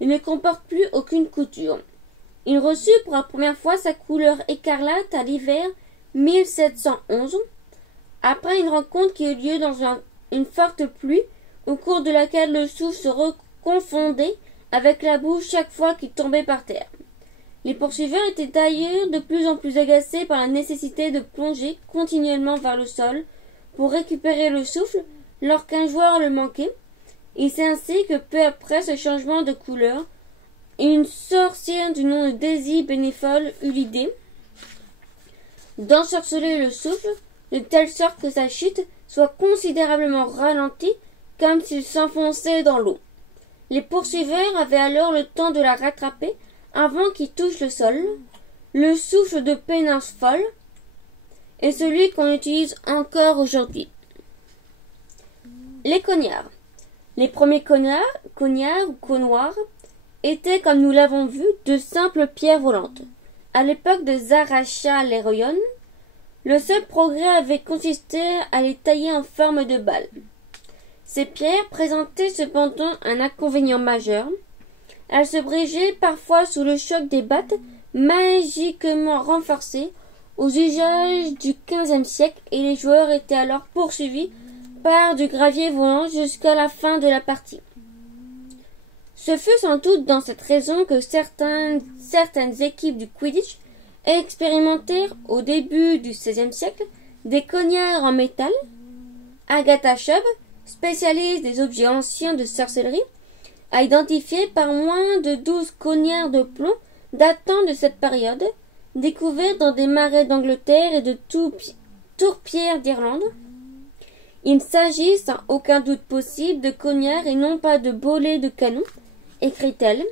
et ne comporte plus aucune couture. Il reçut pour la première fois sa couleur écarlate à l'hiver 1711, après une rencontre qui eut lieu dans une forte pluie, au cours de laquelle le souffle se confondait avec la boue chaque fois qu'il tombait par terre. Les poursuiveurs étaient d'ailleurs de plus en plus agacés par la nécessité de plonger continuellement vers le sol pour récupérer le souffle lorsqu'un joueur le manquait, et c'est ainsi que peu après ce changement de couleur, une sorcière du nom de Daisy Bénéfole eut l'idée d'ensorceler le souffle de telle sorte que sa chute soit considérablement ralentie, comme s'il s'enfonçait dans l'eau. Les poursuiveurs avaient alors le temps de la rattraper avant qu'il touche le sol. Le souffle de Pénince folle est celui qu'on utilise encore aujourd'hui. Les cognards. Les premiers cognards ou connoirs étaient, comme nous l'avons vu, de simples pierres volantes. À l'époque de Zaracha l'Héroïne, le seul progrès avait consisté à les tailler en forme de balles. Ces pierres présentaient cependant un inconvénient majeur. Elles se brigeaient parfois sous le choc des battes magiquement renforcées aux usages du XVe siècle, et les joueurs étaient alors poursuivis par du gravier volant jusqu'à la fin de la partie. Ce fut sans doute dans cette raison que certaines équipes du Quidditch expérimentèrent au début du XVIe siècle des cognards en métal. Agatha Chubb, spécialiste des objets anciens de sorcellerie, a identifié par moins de 12 cognards de plomb datant de cette période, découverts dans des marais d'Angleterre et de tourbières d'Irlande. Il s'agit sans aucun doute possible de cognards et non pas de bolets de canon, écrit-elle.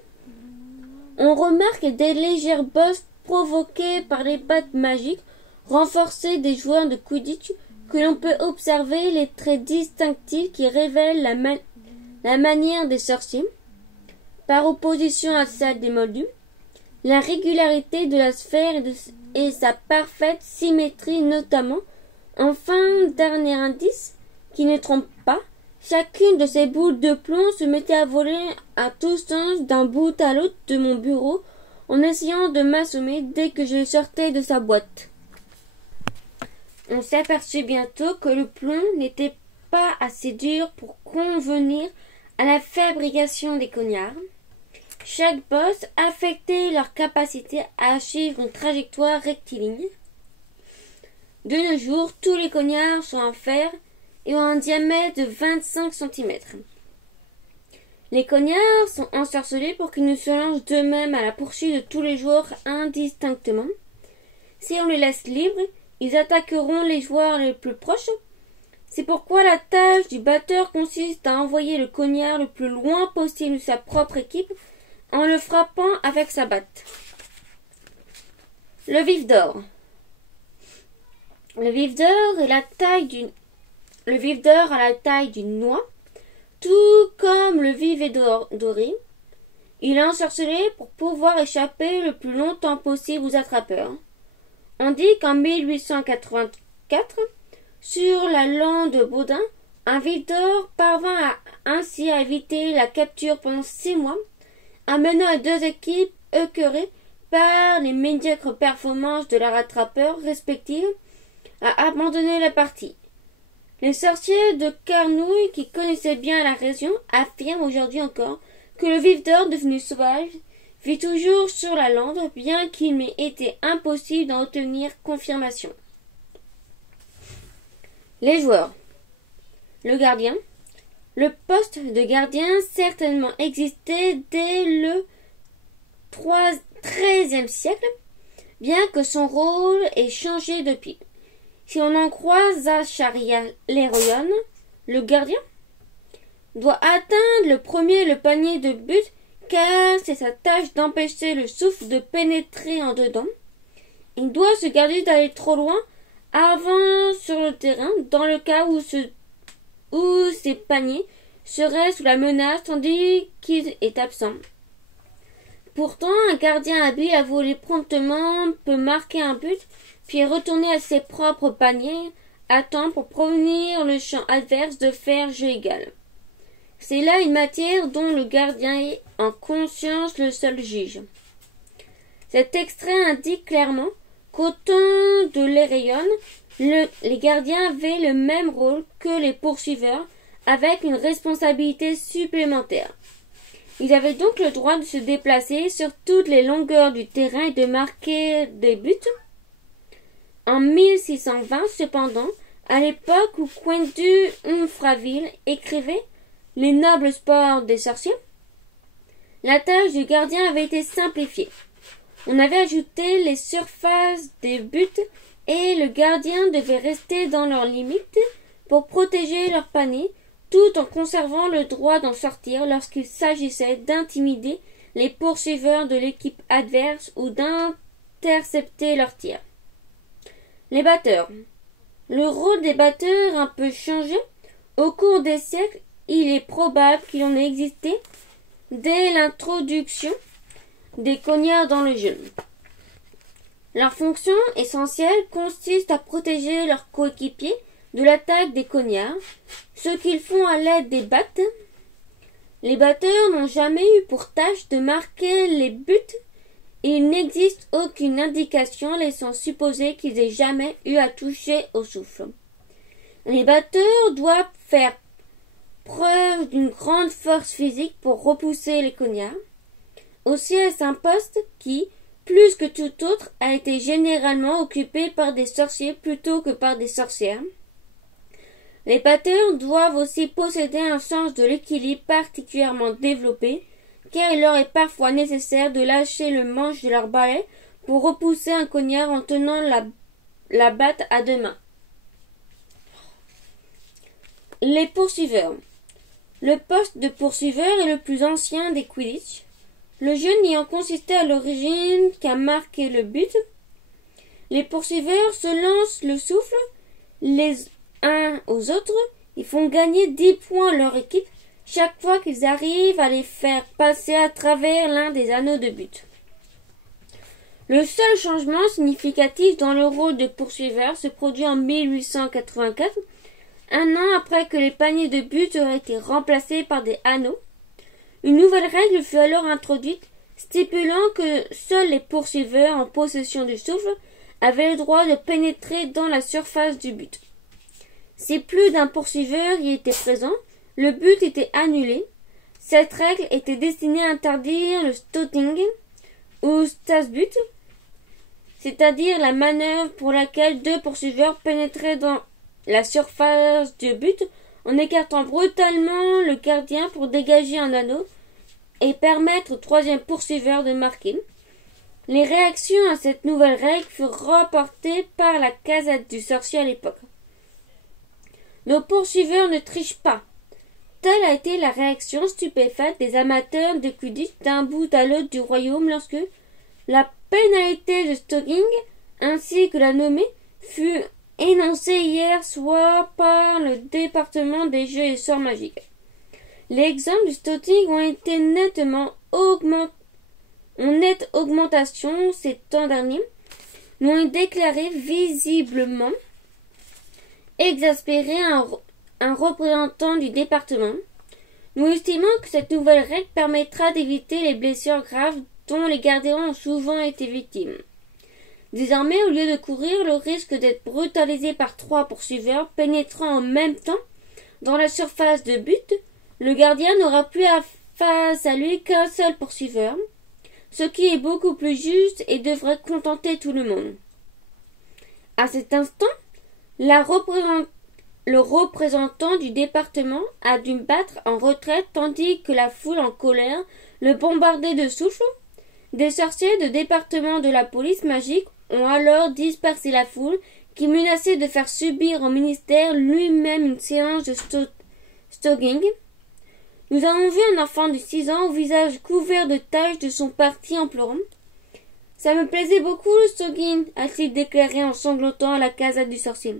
On remarque des légères bosses provoquées par les battes magiques renforcées des joueurs de Quidditch, que l'on peut observer les traits distinctifs qui révèlent la manière des sorciers, par opposition à celle des moldus, la régularité de la sphère et sa parfaite symétrie notamment. Enfin, dernier indice qui ne trompe pas, chacune de ces boules de plomb se mettait à voler à tous sens d'un bout à l'autre de mon bureau en essayant de m'assommer dès que je sortais de sa boîte. On s'aperçut bientôt que le plomb n'était pas assez dur pour convenir à la fabrication des cognards. Chaque poste affectait leur capacité à suivre une trajectoire rectiligne. De nos jours, tous les cognards sont en fer et ont un diamètre de 25 cm. Les cognards sont ensorcelés pour qu'ils ne se lancent d'eux-mêmes à la poursuite de tous les joueurs indistinctement. Si on les laisse libres, ils attaqueront les joueurs les plus proches. C'est pourquoi la tâche du batteur consiste à envoyer le cognard le plus loin possible de sa propre équipe en le frappant avec sa batte. Le vif d'or. Le vif d'or a la taille d'une noix, tout comme le vif est doré. Il est ensorcelé pour pouvoir échapper le plus longtemps possible aux attrapeurs. On dit qu'en 1884, sur la lande de Baudin, un vif d'or parvint ainsi à éviter la capture pendant 6 mois, amenant les deux équipes écœurées par les médiocres performances de leurs attrapeurs respectifs à abandonner la partie. Les sorciers de Carnouille, qui connaissaient bien la région, affirment aujourd'hui encore que le vif d'or devenu sauvage vit toujours sur la lande, bien qu'il m'ait été impossible d'en obtenir confirmation. Les joueurs. Le gardien. Le poste de gardien certainement existait dès le XIIIe siècle, bien que son rôle ait changé depuis. Si on en croit Zacharia Leroyan, le gardien doit atteindre le panier de but car c'est sa tâche d'empêcher le souffle de pénétrer en dedans. Il doit se garder d'aller trop loin avant sur le terrain dans le cas où ses paniers seraient sous la menace tandis qu'il est absent. Pourtant, un gardien habile à voler promptement peut marquer un but puis retourner à ses propres paniers à temps pour prévenir le champ adverse de faire jeu égal. C'est là une matière dont le gardien est en conscience le seul juge. Cet extrait indique clairement qu'au temps de l'Héraïon, les gardiens avaient le même rôle que les poursuiveurs avec une responsabilité supplémentaire. Ils avaient donc le droit de se déplacer sur toutes les longueurs du terrain et de marquer des buts. En 1620, cependant, à l'époque où Quentu Umfraville écrivait « Les nobles sports des sorciers », la tâche du gardien avait été simplifiée. On avait ajouté les surfaces des buts et le gardien devait rester dans leurs limites pour protéger leur panier tout en conservant le droit d'en sortir lorsqu'il s'agissait d'intimider les poursuiveurs de l'équipe adverse ou d'intercepter leurs tirs. Les batteurs. Le rôle des batteurs a un peu changé. Au cours des siècles, il est probable qu'il en ait existé dès l'introduction des cognards dans le jeu. Leur fonction essentielle consiste à protéger leurs coéquipiers de l'attaque des cognards, ce qu'ils font à l'aide des battes. Les batteurs n'ont jamais eu pour tâche de marquer les buts et il n'existe aucune indication laissant supposer qu'ils aient jamais eu à toucher au souffle. Les batteurs doivent faire preuve d'une grande force physique pour repousser les cognards. Aussi est-ce un poste qui, plus que tout autre, a été généralement occupé par des sorciers plutôt que par des sorcières. Les batteurs doivent aussi posséder un sens de l'équilibre particulièrement développé, car il leur est parfois nécessaire de lâcher le manche de leur balai pour repousser un cognard en tenant la batte à 2 mains. Les poursuiveurs. Le poste de poursuiveur est le plus ancien des Quidditch, le jeu n'ayant consisté à l'origine qu'à marquer le but. Les poursuiveurs se lancent le souffle les uns aux autres, ils font gagner 10 points à leur équipe chaque fois qu'ils arrivent à les faire passer à travers l'un des anneaux de but. Le seul changement significatif dans le rôle de poursuiveur se produit en 1884, un an après que les paniers de but auraient été remplacés par des anneaux. Une nouvelle règle fut alors introduite, stipulant que seuls les poursuiveurs en possession du souffle avaient le droit de pénétrer dans la surface du but. Si plus d'un poursuiveur y était présent, le but était annulé. Cette règle était destinée à interdire le stotting ou stasbut, c'est-à-dire la manœuvre pour laquelle deux poursuiveurs pénétraient dans la surface du but en écartant brutalement le gardien pour dégager un anneau et permettre au troisième poursuiveur de marquer. Les réactions à cette nouvelle règle furent rapportées par la Casette du Sorcier à l'époque. Nos poursuiveurs ne trichent pas. Telle a été la réaction stupéfaite des amateurs de Quidditch d'un bout à l'autre du royaume lorsque la pénalité de stocking, ainsi que la nommée, fut énoncée hier soir par le département des jeux et sorts magiques. Les exemples du stocking ont été en nette augmentation ces temps derniers, nous ont déclaré visiblement exaspéré un représentant du département. Nous estimons que cette nouvelle règle permettra d'éviter les blessures graves dont les gardiens ont souvent été victimes. Désormais, au lieu de courir le risque d'être brutalisé par 3 poursuiveurs pénétrant en même temps dans la surface de but, le gardien n'aura plus face à lui qu'un seul poursuiveur, ce qui est beaucoup plus juste et devrait contenter tout le monde. À cet instant, le représentant du département a dû battre en retraite tandis que la foule en colère le bombardait de souffles. Des sorciers de département de la police magique ont alors dispersé la foule qui menaçait de faire subir au ministère lui-même une séance de stogging. Nous avons vu un enfant de 6 ans au visage couvert de taches de son parti en pleurant. « Ça me plaisait beaucoup le stogging, a-t-il déclaré en sanglotant à la Casette du Sorcier.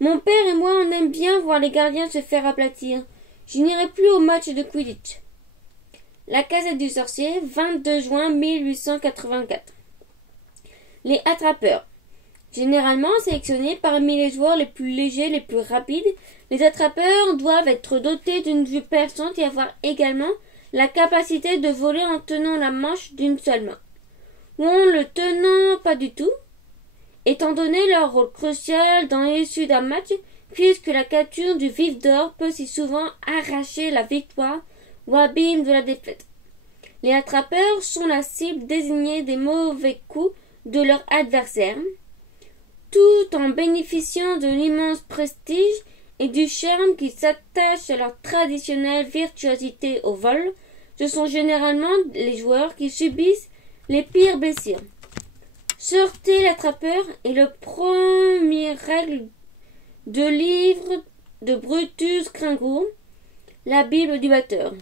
Mon père et moi on aime bien voir les gardiens se faire aplatir. Je n'irai plus au match de Quidditch. » La Casette du Sorcier, 22 juin 1884. Les attrapeurs. Généralement sélectionnés parmi les joueurs les plus légers, les plus rapides, les attrapeurs doivent être dotés d'une vue perçante et avoir également la capacité de voler en tenant la manche d'une seule main, ou en le tenant pas du tout, étant donné leur rôle crucial dans l'issue d'un match, puisque la capture du vif d'or peut si souvent arracher la victoire ou abîme de la défaite. Les attrapeurs sont la cible désignée des mauvais coups de leur adversaire, tout en bénéficiant de l'immense prestige et du charme qui s'attache à leur traditionnelle virtuosité au vol. Ce sont généralement les joueurs qui subissent les pires blessures. Sortez l'attrapeur est le premier règle de livre de Brutus Gringoire, la Bible du batteur.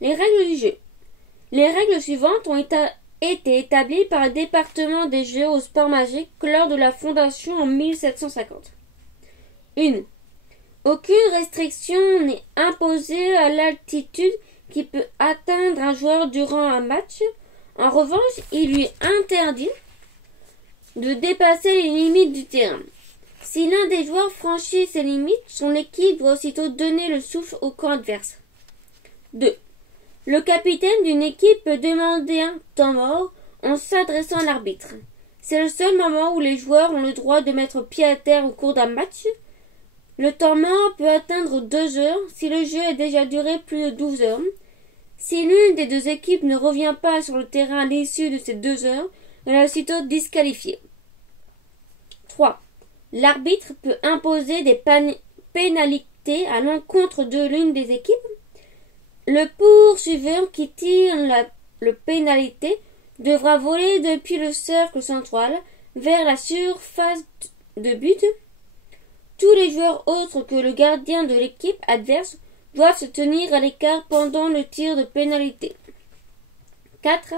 Les règles du jeu. Les règles suivantes ont été établies par le département des jeux au sport magique lors de la fondation en 1750. 1. Aucune restriction n'est imposée à l'altitude qui peut atteindre un joueur durant un match. En revanche, il lui est interdit de dépasser les limites du terrain. Si l'un des joueurs franchit ces limites, son équipe doit aussitôt donner le souffle au camp adverse. 2. Le capitaine d'une équipe peut demander un temps mort en s'adressant à l'arbitre. C'est le seul moment où les joueurs ont le droit de mettre pied à terre au cours d'un match. Le temps mort peut atteindre 2 heures si le jeu a déjà duré plus de 12 heures. Si l'une des deux équipes ne revient pas sur le terrain à l'issue de ces 2 heures, elle est aussitôt disqualifiée. 3. L'arbitre peut imposer des pénalités à l'encontre de l'une des équipes. Le poursuiveur qui tire le pénalité devra voler depuis le cercle central vers la surface de but. Tous les joueurs autres que le gardien de l'équipe adverse doivent se tenir à l'écart pendant le tir de pénalité. 4.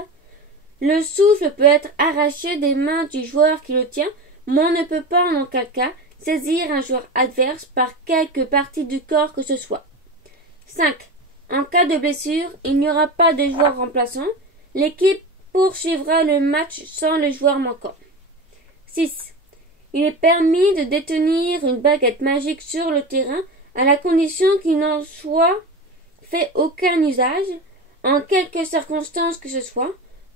Le souffle peut être arraché des mains du joueur qui le tient, mais on ne peut pas en aucun cas saisir un joueur adverse par quelque partie du corps que ce soit. 5. En cas de blessure, il n'y aura pas de joueur remplaçant. L'équipe poursuivra le match sans le joueur manquant. 6. Il est permis de détenir une baguette magique sur le terrain à la condition qu'il n'en soit fait aucun usage, en quelque circonstance que ce soit,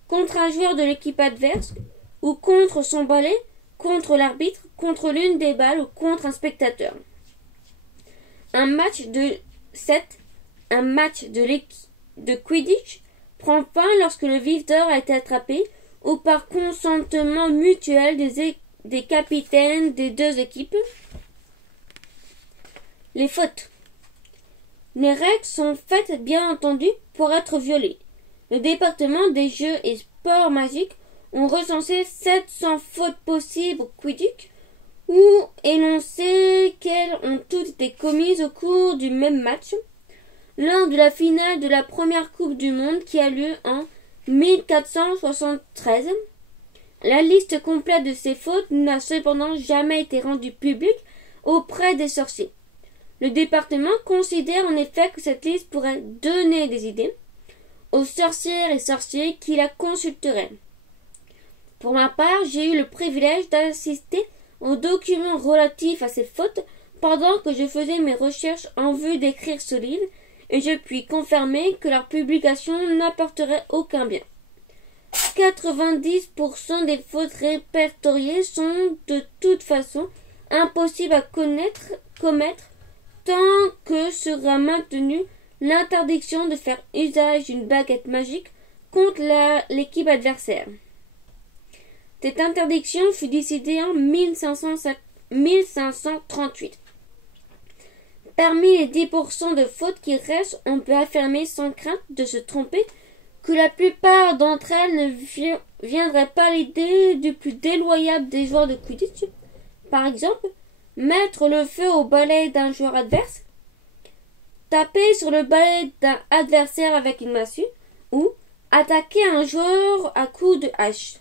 contre un joueur de l'équipe adverse, ou contre son balai, contre l'arbitre, contre l'une des balles ou contre un spectateur. Un match de 7 Un match de Quidditch prend fin lorsque le vif d'or a été attrapé ou par consentement mutuel des capitaines des deux équipes. Les fautes. Les règles sont faites bien entendu pour être violées. Le département des jeux et sports magiques ont recensé 700 fautes possibles au Quidditch et l'on sait qu'elles ont toutes été commises au cours du même match lors de la finale de la première Coupe du Monde qui a lieu en 1473. La liste complète de ces fautes n'a cependant jamais été rendue publique auprès des sorciers. Le département considère en effet que cette liste pourrait donner des idées aux sorcières et sorciers qui la consulteraient. Pour ma part, j'ai eu le privilège d'assister aux documents relatifs à ces fautes pendant que je faisais mes recherches en vue d'écrire ce livre et je puis confirmer que leur publication n'apporterait aucun bien. 90% des fautes répertoriées sont de toute façon impossibles à commettre tant que sera maintenue l'interdiction de faire usage d'une baguette magique contre l'équipe adversaire. Cette interdiction fut décidée en 1538. Parmi les 10% de fautes qui restent, on peut affirmer sans crainte de se tromper que la plupart d'entre elles ne viendraient pas à l'idée du plus déloyable des joueurs de Quidditch. Par exemple, mettre le feu au balai d'un joueur adverse, taper sur le balai d'un adversaire avec une massue ou attaquer un joueur à coups de hache.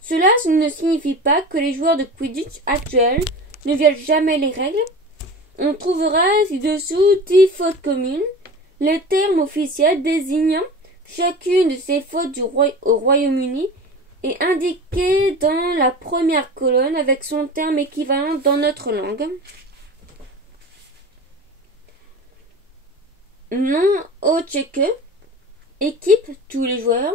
Cela ne signifie pas que les joueurs de Quidditch actuels ne violent jamais les règles. On trouvera ci-dessous 10 fautes communes, les termes officiels désignant chacune de ces fautes au Royaume-Uni est indiqué dans la première colonne avec son terme équivalent dans notre langue. Nom au check, équipe, tous les joueurs,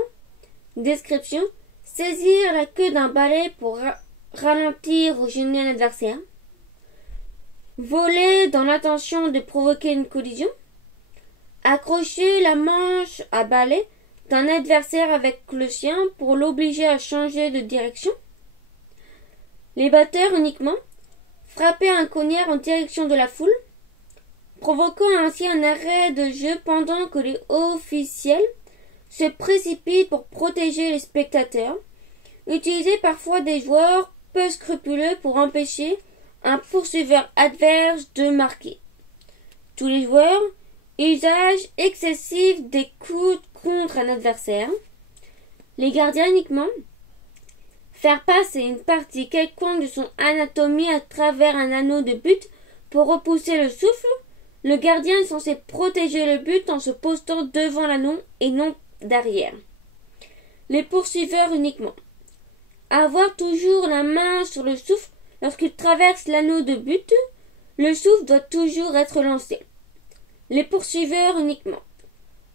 description, saisir la queue d'un balai pour ralentir ou gêner un adversaire, voler dans l'intention de provoquer une collision, accrocher la manche à balai d'un adversaire avec le sien pour l'obliger à changer de direction, les batteurs uniquement, frapper un cognard en direction de la foule, provoquant ainsi un arrêt de jeu pendant que les officiels se précipitent pour protéger les spectateurs, utiliser parfois des joueurs peu scrupuleux pour empêcher un poursuiveur adverse de marquer. Tous les joueurs, usage excessif des coups contre un adversaire, les gardiens uniquement, faire passer une partie quelconque de son anatomie à travers un anneau de but pour repousser le souffle, le gardien est censé protéger le but en se postant devant l'anneau et non derrière. Les poursuiveurs uniquement. Avoir toujours la main sur le souffle lorsqu'il traverse l'anneau de but, le souffle doit toujours être lancé. Les poursuiveurs uniquement.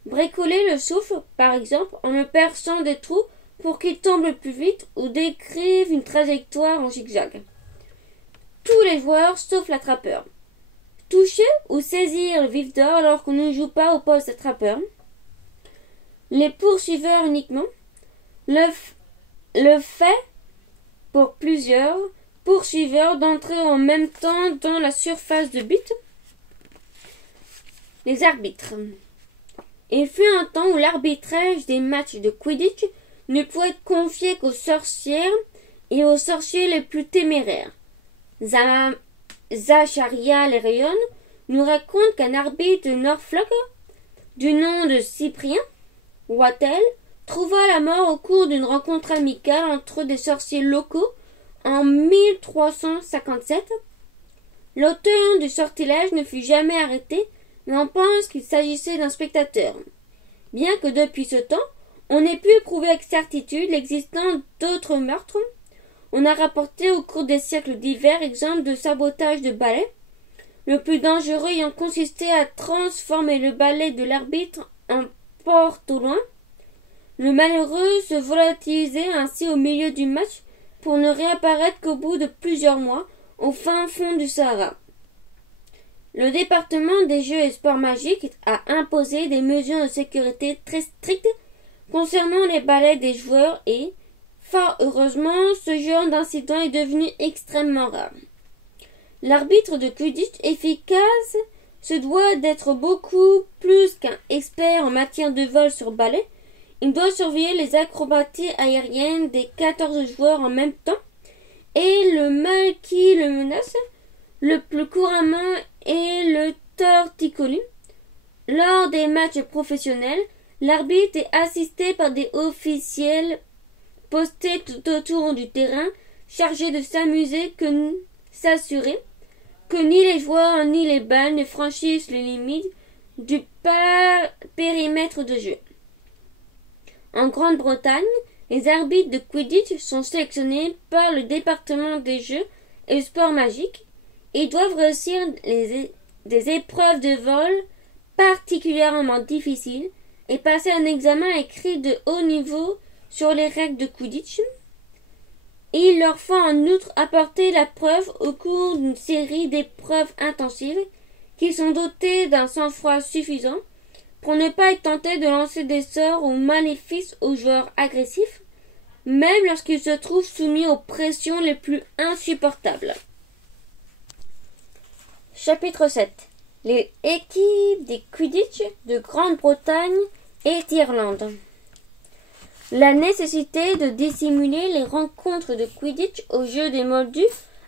Bricoler le souffle, par exemple, en le perçant des trous pour qu'il tombe plus vite ou décrive une trajectoire en zigzag. Tous les joueurs sauf l'attrapeur. Toucher ou saisir le vif d'or alors qu'on ne joue pas au poste attrapeur. Les poursuiveurs uniquement. Le fait pour plusieurs poursuiveurs d'entrer en même temps dans la surface de but. Les arbitres. Il fut un temps où l'arbitrage des matchs de Quidditch ne pouvait être confié qu'aux sorcières et aux sorciers les plus téméraires. Zacharia Lerion nous raconte qu'un arbitre de Norfolk, du nom de Cyprien Wattel, trouva la mort au cours d'une rencontre amicale entre des sorciers locaux en 1357. L'auteur du sortilège ne fut jamais arrêté, mais on pense qu'il s'agissait d'un spectateur. Bien que depuis ce temps, on ait pu prouver avec certitude l'existence d'autres meurtres, on a rapporté au cours des siècles divers exemples de sabotage de balais, le plus dangereux ayant consisté à transformer le balai de l'arbitre en porte au loin. Le malheureux se volatilisait ainsi au milieu du match pour ne réapparaître qu'au bout de plusieurs mois au fin fond du Sahara. Le département des jeux et sports magiques a imposé des mesures de sécurité très strictes concernant les balais des joueurs et, fort heureusement, ce genre d'incident est devenu extrêmement rare. L'arbitre de Quidditch efficace se doit d'être beaucoup plus qu'un expert en matière de vol sur balai. Il doit surveiller les acrobaties aériennes des 14 joueurs en même temps et le mal qui le menace le plus couramment est le torticolis. Lors des matchs professionnels, l'arbitre est assisté par des officiels postés tout autour du terrain, chargés de s'amuser s'assurer que ni les joueurs ni les balles ne franchissent les limites du périmètre de jeu. En Grande-Bretagne, les arbitres de Quidditch sont sélectionnés par le département des jeux et sports magiques et doivent réussir des épreuves de vol particulièrement difficiles et passer un examen écrit de haut niveau sur les règles de Quidditch. Il leur faut en outre apporter la preuve au cours d'une série d'épreuves intensives qui sont dotées d'un sang-froid suffisant pour ne pas être tentés de lancer des sorts ou maléfices aux joueurs agressifs, même lorsqu'ils se trouvent soumis aux pressions les plus insupportables. Chapitre 7. Les équipes des Quidditch de Grande-Bretagne et d'Irlande. La nécessité de dissimuler les rencontres de Quidditch au jeu des Moldus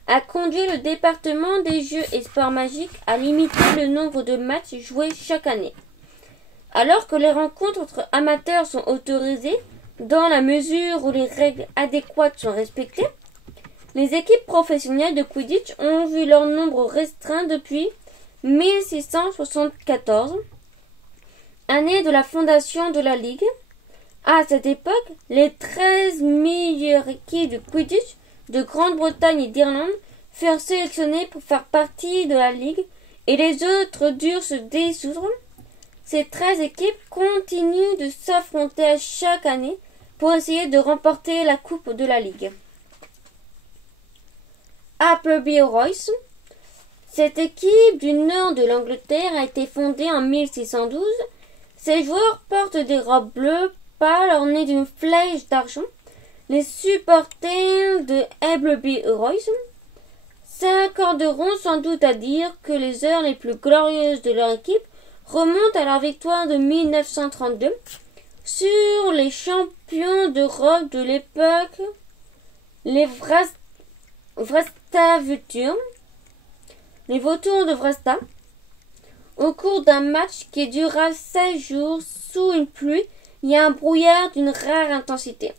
a conduit le département des jeux et sports magiques à limiter le nombre de matchs joués chaque année. Alors que les rencontres entre amateurs sont autorisées dans la mesure où les règles adéquates sont respectées, les équipes professionnelles de Quidditch ont vu leur nombre restreint depuis 1674, année de la fondation de la Ligue. À cette époque, les 13 meilleures équipes de Quidditch de Grande-Bretagne et d'Irlande furent sélectionnées pour faire partie de la Ligue et les autres durent se dissoudre. Ces 13 équipes continuent de s'affronter chaque année pour essayer de remporter la Coupe de la Ligue. Appleby Royce. Cette équipe du nord de l'Angleterre a été fondée en 1612. Ses joueurs portent des robes bleues pâles ornées d'une flèche d'argent. Les supporters de Appleby Royce s'accorderont sans doute à dire que les heures les plus glorieuses de leur équipe remontent à leur victoire de 1932 sur les champions d'Europe de l'époque, les Vrastavultures, les Vautours de Vrasta, au cours d'un match qui dura 16 jours sous une pluie et un brouillard d'une rare intensité.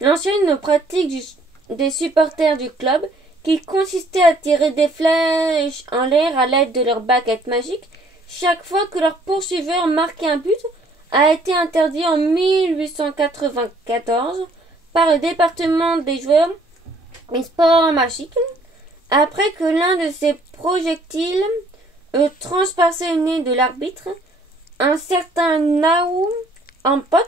L'ancienne pratique des supporters du club, qui consistait à tirer des flèches en l'air à l'aide de leurs baguettes magiques, chaque fois que leur poursuiveur marquait un but, a été interdit en 1894 par le département des joueurs et sports magiques, après que l'un de ces projectiles eut transpercé le nez de l'arbitre, un certain Naou Ampot.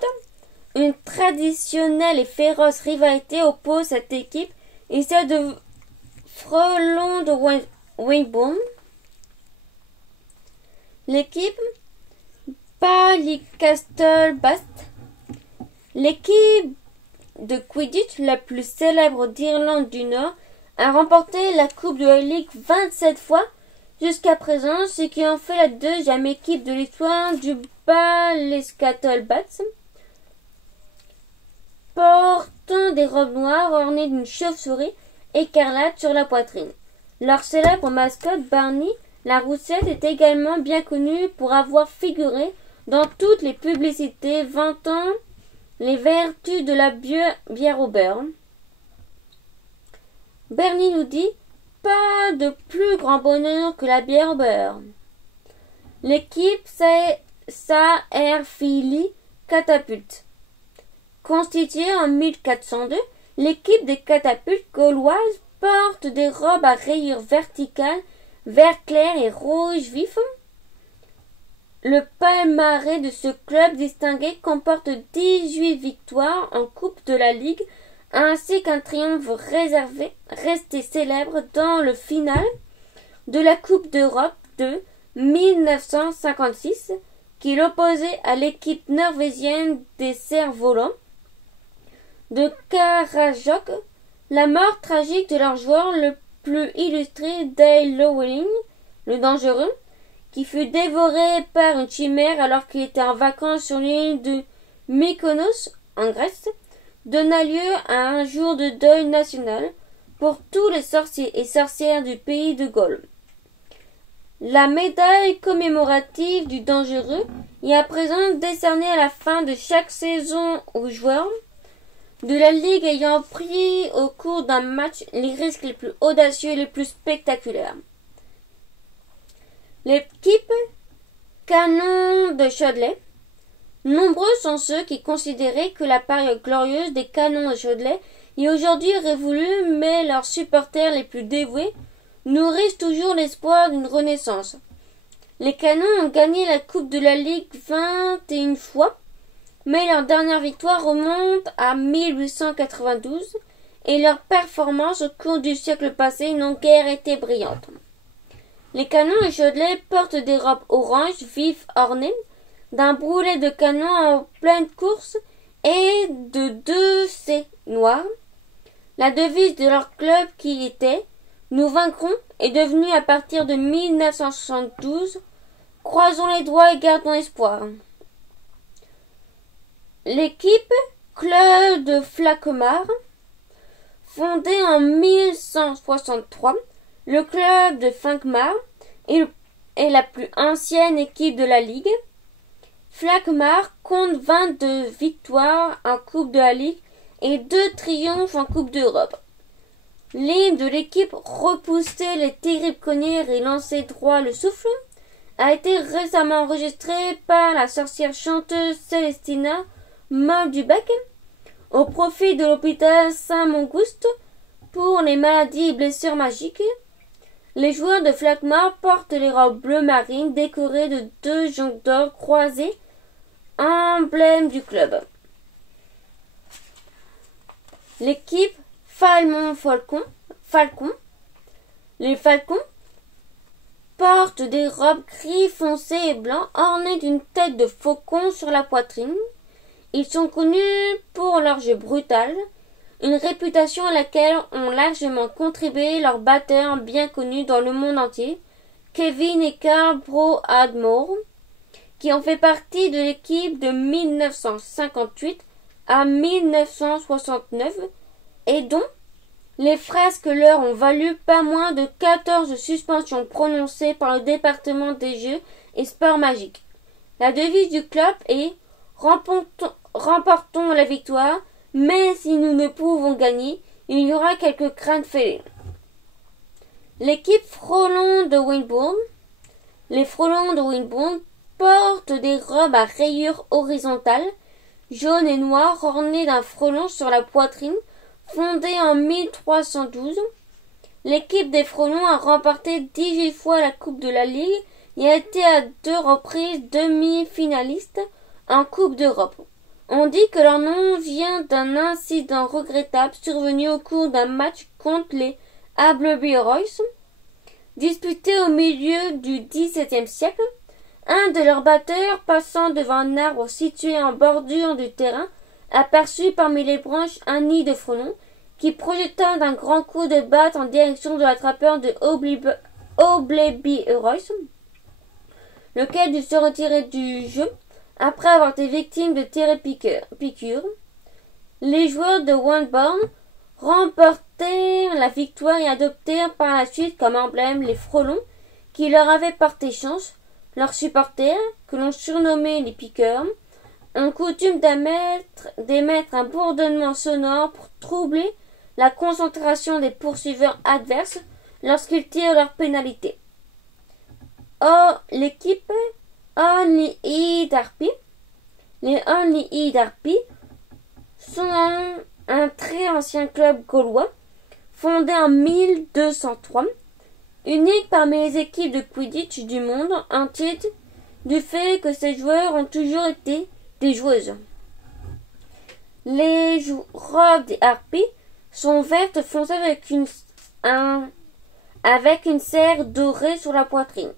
Une traditionnelle et féroce rivalité oppose cette équipe et celle de Frelon de Wingbourne. L'équipe Ballycastle-Bast, l'équipe de Quidditch la plus célèbre d'Irlande du Nord, a remporté la Coupe de la Ligue 27 fois jusqu'à présent, ce qui en fait la deuxième équipe de l'histoire du Ballycastle-Bast. Portant des robes noires ornées d'une chauve-souris écarlate sur la poitrine. Leur célèbre mascotte Barney, la roussette, est également bien connue pour avoir figuré dans toutes les publicités vantant les vertus de la bière au beurre. Bernie nous dit « Pas de plus grand bonheur que la bière au beurre ». L'équipe Saerphilly Catapulte. Constituée en 1402, l'équipe des catapultes gauloises porte des robes à rayures verticales, vert clair et rouge vif. Le palmarès de ce club distingué comporte 18 victoires en Coupe de la Ligue, ainsi qu'un triomphe resté célèbre dans le final de la Coupe d'Europe de 1956 qui l'opposait à l'équipe norvégienne des cerfs-volants de Karasjok. La mort tragique de leur joueur le plus illustré, Dale Llewellyn, le dangereux, qui fut dévoré par une chimère alors qu'il était en vacances sur l'île de Mykonos, en Grèce, donna lieu à un jour de deuil national pour tous les sorciers et sorcières du pays de Galles. La médaille commémorative du dangereux est à présent décernée à la fin de chaque saison aux joueurs de la Ligue ayant pris au cours d'un match les risques les plus audacieux et les plus spectaculaires. L'équipe Canon de Chaudelet. Nombreux sont ceux qui considéraient que la période glorieuse des Canons de Chaudelet est aujourd'hui révolue, mais leurs supporters les plus dévoués nourrissent toujours l'espoir d'une renaissance. Les Canons ont gagné la Coupe de la Ligue 21 fois, mais leur dernière victoire remonte à 1892 et leurs performances au cours du siècle passé n'ont guère été brillantes. Les Canons de Chaudelet portent des robes orange vives ornées d'un boulet de canon en pleine course et de 2 C noirs. La devise de leur club qui était « Nous vaincrons » est devenue à partir de 1972 « Croisons les doigts et gardons espoir ». L'équipe Club de Flaquemart, fondée en 1163, le club de Flaquemart est la plus ancienne équipe de la Ligue. Flaquemart compte 22 victoires en Coupe de la Ligue et 2 triomphes en Coupe d'Europe. L'hymne de l'équipe repoussait les terribles connières et lançait droit le souffle a été récemment enregistré par la sorcière chanteuse Célestina Moldubec au profit de l'hôpital Saint-Mongouste pour les maladies et blessures magiques. Les joueurs de Flaquemart portent les robes bleu marine décorées de 2 joncs d'or croisés, emblème du club. L'équipe Falmont-Falcon. Les Falcons portent des robes gris foncé et blanc ornées d'une tête de faucon sur la poitrine. Ils sont connus pour leur jeu brutal, une réputation à laquelle ont largement contribué leurs batteurs bien connus dans le monde entier, Kevin et Carl Broadmoor, qui ont fait partie de l'équipe de 1958 à 1969 et dont les frasques leur ont valu pas moins de 14 suspensions prononcées par le département des jeux et sports magiques. La devise du club est « Remportons la victoire, mais si nous ne pouvons gagner, il y aura quelques craintes fêlées. » L'équipe Frelons de Winbourne. Les Frelons de Winbourne portent des robes à rayures horizontales, jaunes et noires, ornées d'un frelon sur la poitrine, fondée en 1312. L'équipe des Frelons a remporté 18 fois la Coupe de la Ligue et a été à 2 reprises demi-finaliste en Coupe d'Europe. On dit que leur nom vient d'un incident regrettable survenu au cours d'un match contre les Appleby Royce, disputé au milieu du XVIIe siècle. Un de leurs batteurs, passant devant un arbre situé en bordure du terrain, aperçut parmi les branches un nid de frelons, qui projeta d'un grand coup de batte en direction de l'attrapeur de Appleby Royce, lequel dut se retirer du jeu après avoir été victime de terribles piqûres. Les joueurs de Winbourne remportèrent la victoire et adoptèrent par la suite comme emblème les frelons qui leur avaient porté chance. Leurs supporters, que l'on surnommait les piqueurs, ont coutume d'émettre un bourdonnement sonore pour troubler la concentration des poursuiveurs adverses lorsqu'ils tirent leur pénalité. L'équipe Only Heed Harpy. Les Only Heed Harpy sont un très ancien club gaulois, fondé en 1203, unique parmi les équipes de Quidditch du monde entier du fait que ses joueurs ont toujours été des joueuses. Les robes des Harpies sont vertes foncées avec une serre dorée sur la poitrine.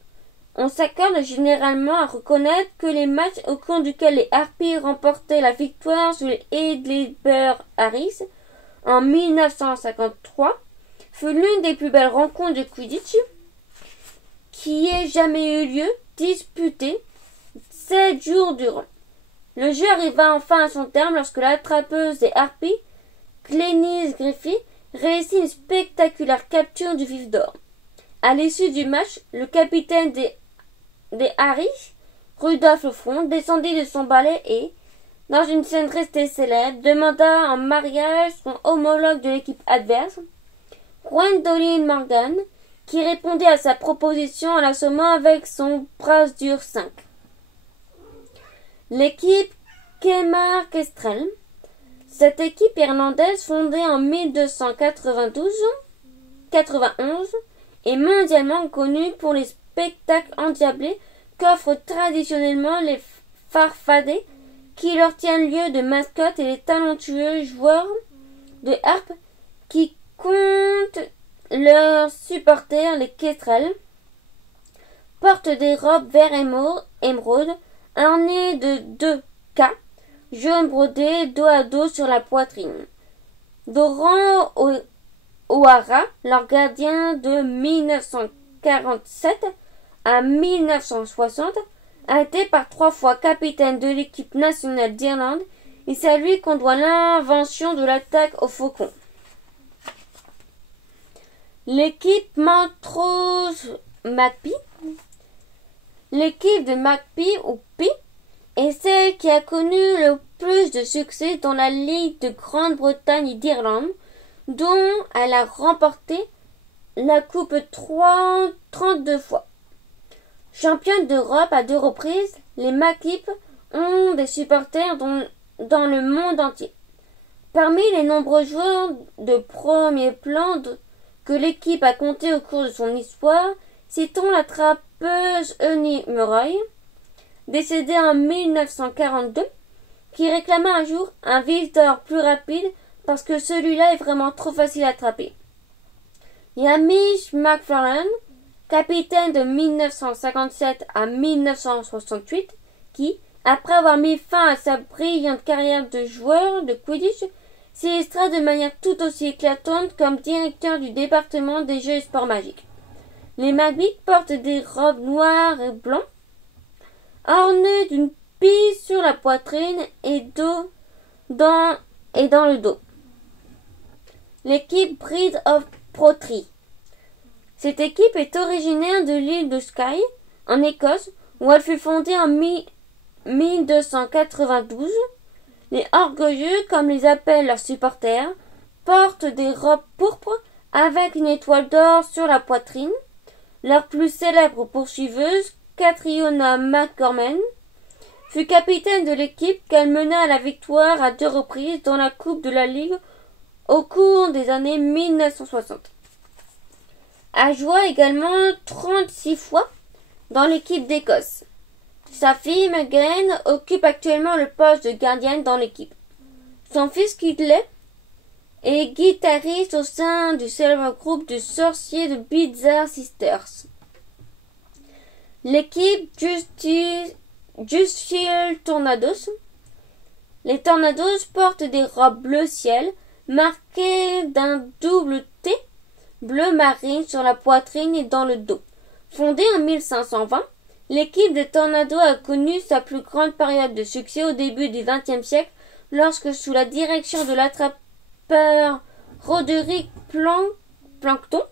On s'accorde généralement à reconnaître que les matchs au cours duquel les Harpies remportaient la victoire sur les Heidelberg Harriers en 1953 fut l'une des plus belles rencontres de Quidditch qui ait jamais eu lieu, disputée 7 jours durant. Le jeu arriva enfin à son terme lorsque l'attrapeuse des Harpies, Glenys Griffith, réussit une spectaculaire capture du vif d'or. À l'issue du match, le capitaine des Harriers, Rudolph Lefranc, descendit de son balai et, dans une scène restée célèbre, demanda en mariage son homologue de l'équipe adverse, Gwendoline Morgan, qui répondit à sa proposition en l'assommant avec son Brasse-dur 5. L'équipe Kemar Kestrel, cette équipe irlandaise fondée en 1291 est mondialement connue pour les spectacles endiablés qu'offrent traditionnellement les farfadets qui leur tiennent lieu de mascottes et les talentueux joueurs de harpe qui comptent leurs supporters, les Kestrel, portent des robes vert émeraude ornées de 2 K, jaune brodé dos à dos sur la poitrine. Doran O'Hara, leur gardien de 1947 à 1960, a été par 3 fois capitaine de l'équipe nationale d'Irlande et c'est à lui qu'on doit l'invention de l'attaque au faucon. L'équipe Montrose McPhee. L'équipe de McPhee ou Pi est celle qui a connu le plus de succès dans la Ligue de Grande-Bretagne et d'Irlande, dont elle a remporté la Coupe 32 fois. Championne d'Europe à 2 reprises, les McPhee ont des supporters dans le monde entier. Parmi les nombreux joueurs de premier plan que l'équipe a compté au cours de son histoire, citons la trappeuse Eunice Murray, décédée en 1942, qui réclama un jour un vif d'or plus rapide parce que celui-là est vraiment trop facile à attraper. Il y a Mitch McFarlane, capitaine de 1957 à 1968, qui, après avoir mis fin à sa brillante carrière de joueur de Quidditch, s'illustra de manière tout aussi éclatante comme directeur du département des jeux et sports magiques. Les McPhee portent des robes noires et blancs, ornées d'une pie sur la poitrine et dans le dos. L'équipe Breed of Protry. Cette équipe est originaire de l'île de Skye, en Écosse, où elle fut fondée en 1292. Les orgueilleux, comme les appellent leurs supporters, portent des robes pourpres avec une étoile d'or sur la poitrine. Leur plus célèbre poursuiveuse, Catriona McGorman, fut capitaine de l'équipe qu'elle mena à la victoire à 2 reprises dans la Coupe de la Ligue au cours des années 1960. Elle joua également 36 fois dans l'équipe d'Écosse. Sa fille Megan occupe actuellement le poste de gardienne dans l'équipe. Son fils Kidley est guitariste au sein du célèbre groupe de sorciers de Bizarre Sisters. L'équipe Justfield Tornadoes. Les Tornadoes portent des robes bleu ciel marquées d'un double T bleu marine sur la poitrine et dans le dos. Fondée en 1520, l'équipe des Tornadoes a connu sa plus grande période de succès au début du XXe siècle lorsque, sous la direction de l'attrapeur Roderick Plankton,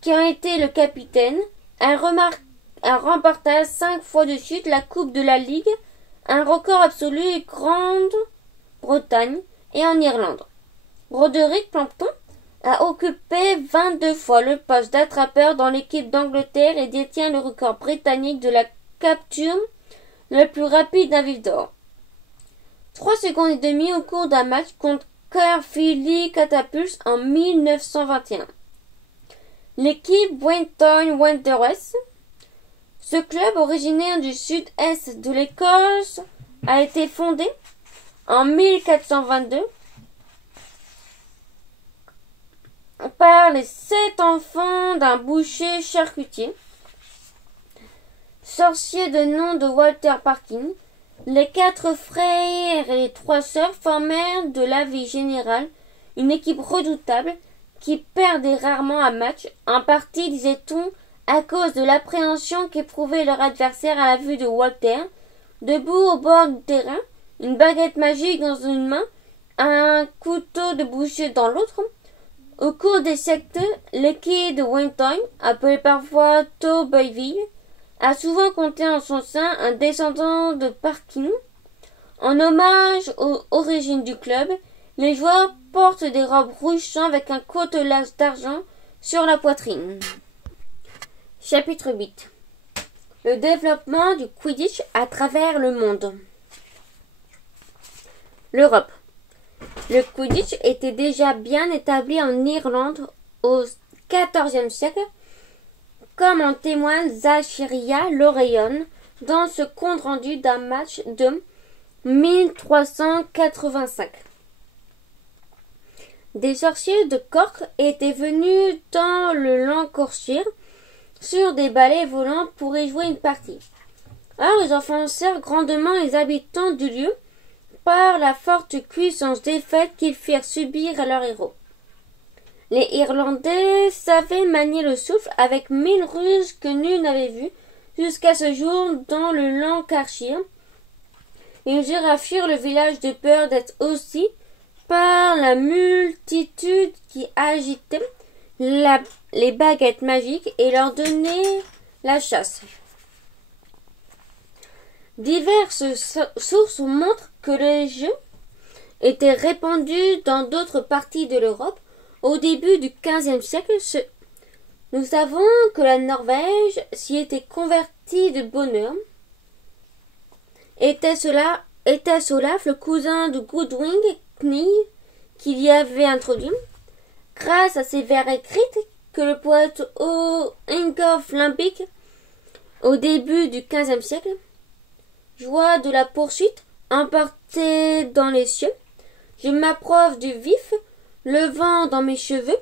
qui a été le capitaine, elle remporta 5 fois de suite la Coupe de la Ligue, un record absolu en Grande-Bretagne et en Irlande. Roderick Plankton a occupé 22 fois le poste d'attrapeur dans l'équipe d'Angleterre et détient le record britannique de la capture le plus rapide d'un vif d'or. 3 secondes et demie au cours d'un match contre Caerphilly Catapults en 1921. L'équipe Winton Wanderers. Ce club originaire du sud-est de l'Écosse a été fondé en 1422 par les 7 enfants d'un boucher charcutier. sorcier de nom de Walter Parkin. Les 4 frères et les 3 sœurs formèrent de la vie générale une équipe redoutable qui perdait rarement un match, en partie, disait-on, à cause de l'appréhension qu'éprouvait leur adversaire à la vue de Walter, debout au bord du terrain, une baguette magique dans une main, un couteau de boucher dans l'autre. Au cours des siècles, l'équipe de Wentime, appelée parfois Tobyville, a souvent compté en son sein un descendant de Parkin. En hommage aux origines du club, les joueurs portent des robes rouge sang avec un côtelage d'argent sur la poitrine. Chapitre 8. Le développement du Quidditch à travers le monde. L'Europe. Le Quidditch était déjà bien établi en Irlande au XIVe siècle, comme en témoigne Zacharia Lorraine dans ce compte-rendu d'un match de 1385. Des sorciers de Cork étaient venus dans le Lancashire sur des balais volants pour y jouer une partie. Alors ils offensèrent grandement les habitants du lieu par la forte puissance des défaite qu'ils firent subir à leurs héros. Les Irlandais savaient manier le souffle avec 1000 ruses que nul n'avait vues jusqu'à ce jour dans le Lancashire. Ils eurent à fuir le village de peur d'être aussi par la multitude qui agitait les baguettes magiques et leur donnait la chasse. Diverses sources montrent que les jeux étaient répandus dans d'autres parties de l'Europe au début du XVe siècle. Nous savons que la Norvège s'y était convertie de bonne heure. Était-ce Olaf, le cousin de Godwin Knig, qui l'y avait introduit, grâce à ses vers écrits que le poète Ingolf Lambik, au début du XVe siècle, joie de la poursuite, emporté dans les cieux, je m'approche du vif, le vent dans mes cheveux,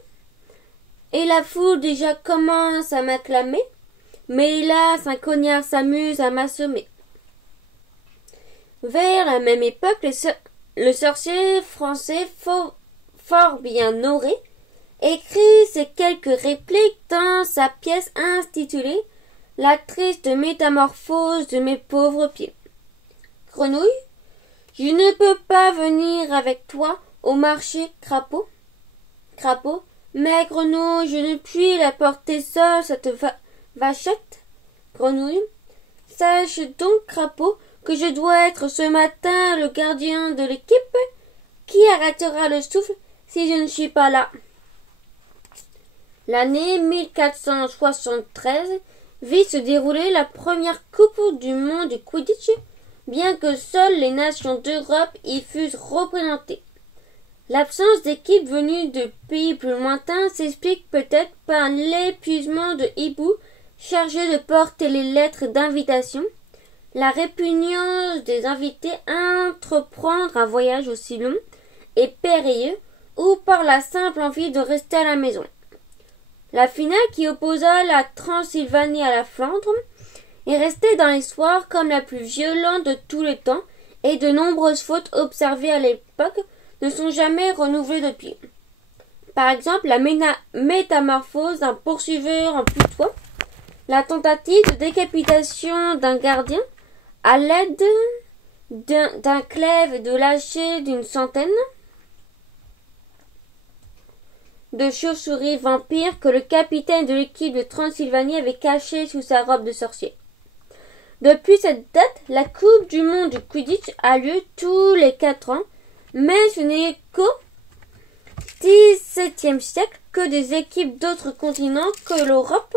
et la foule déjà commence à m'acclamer, mais hélas, un cognard s'amuse à m'assommer. Vers la même époque, le sorcier français fort bien Noré écrit ces quelques répliques dans sa pièce intitulée « La triste métamorphose de mes pauvres pieds ». Grenouille, je ne peux pas venir avec toi au marché, crapaud. Crapaud, mais grenouille, je ne puis la porter seule, cette vachette. Grenouille, sache donc, crapaud, que je dois être ce matin le gardien de l'équipe. Qui arrêtera le souffle si je ne suis pas là? L'année 1473 vit se dérouler la première Coupe du monde du Quidditch, bien que seules les nations d'Europe y fussent représentées. L'absence d'équipes venues de pays plus lointains s'explique peut-être par l'épuisement de hiboux chargés de porter les lettres d'invitation, la répugnance des invités à entreprendre un voyage aussi long et périlleux, ou par la simple envie de rester à la maison. La finale qui opposa la Transylvanie à la Flandre est restée dans l'histoire comme la plus violente de tous les temps, et de nombreuses fautes observées à l'époque ne sont jamais renouvelées depuis. Par exemple, la métamorphose d'un poursuiveur en putois, la tentative de décapitation d'un gardien à l'aide d'un glaive de lâcher d'une centaine de chauves-souris vampires que le capitaine de l'équipe de Transylvanie avait caché sous sa robe de sorcier. Depuis cette date, la Coupe du monde du Quidditch a lieu tous les 4 ans, mais ce n'est qu'au XVIIe siècle que des équipes d'autres continents que l'Europe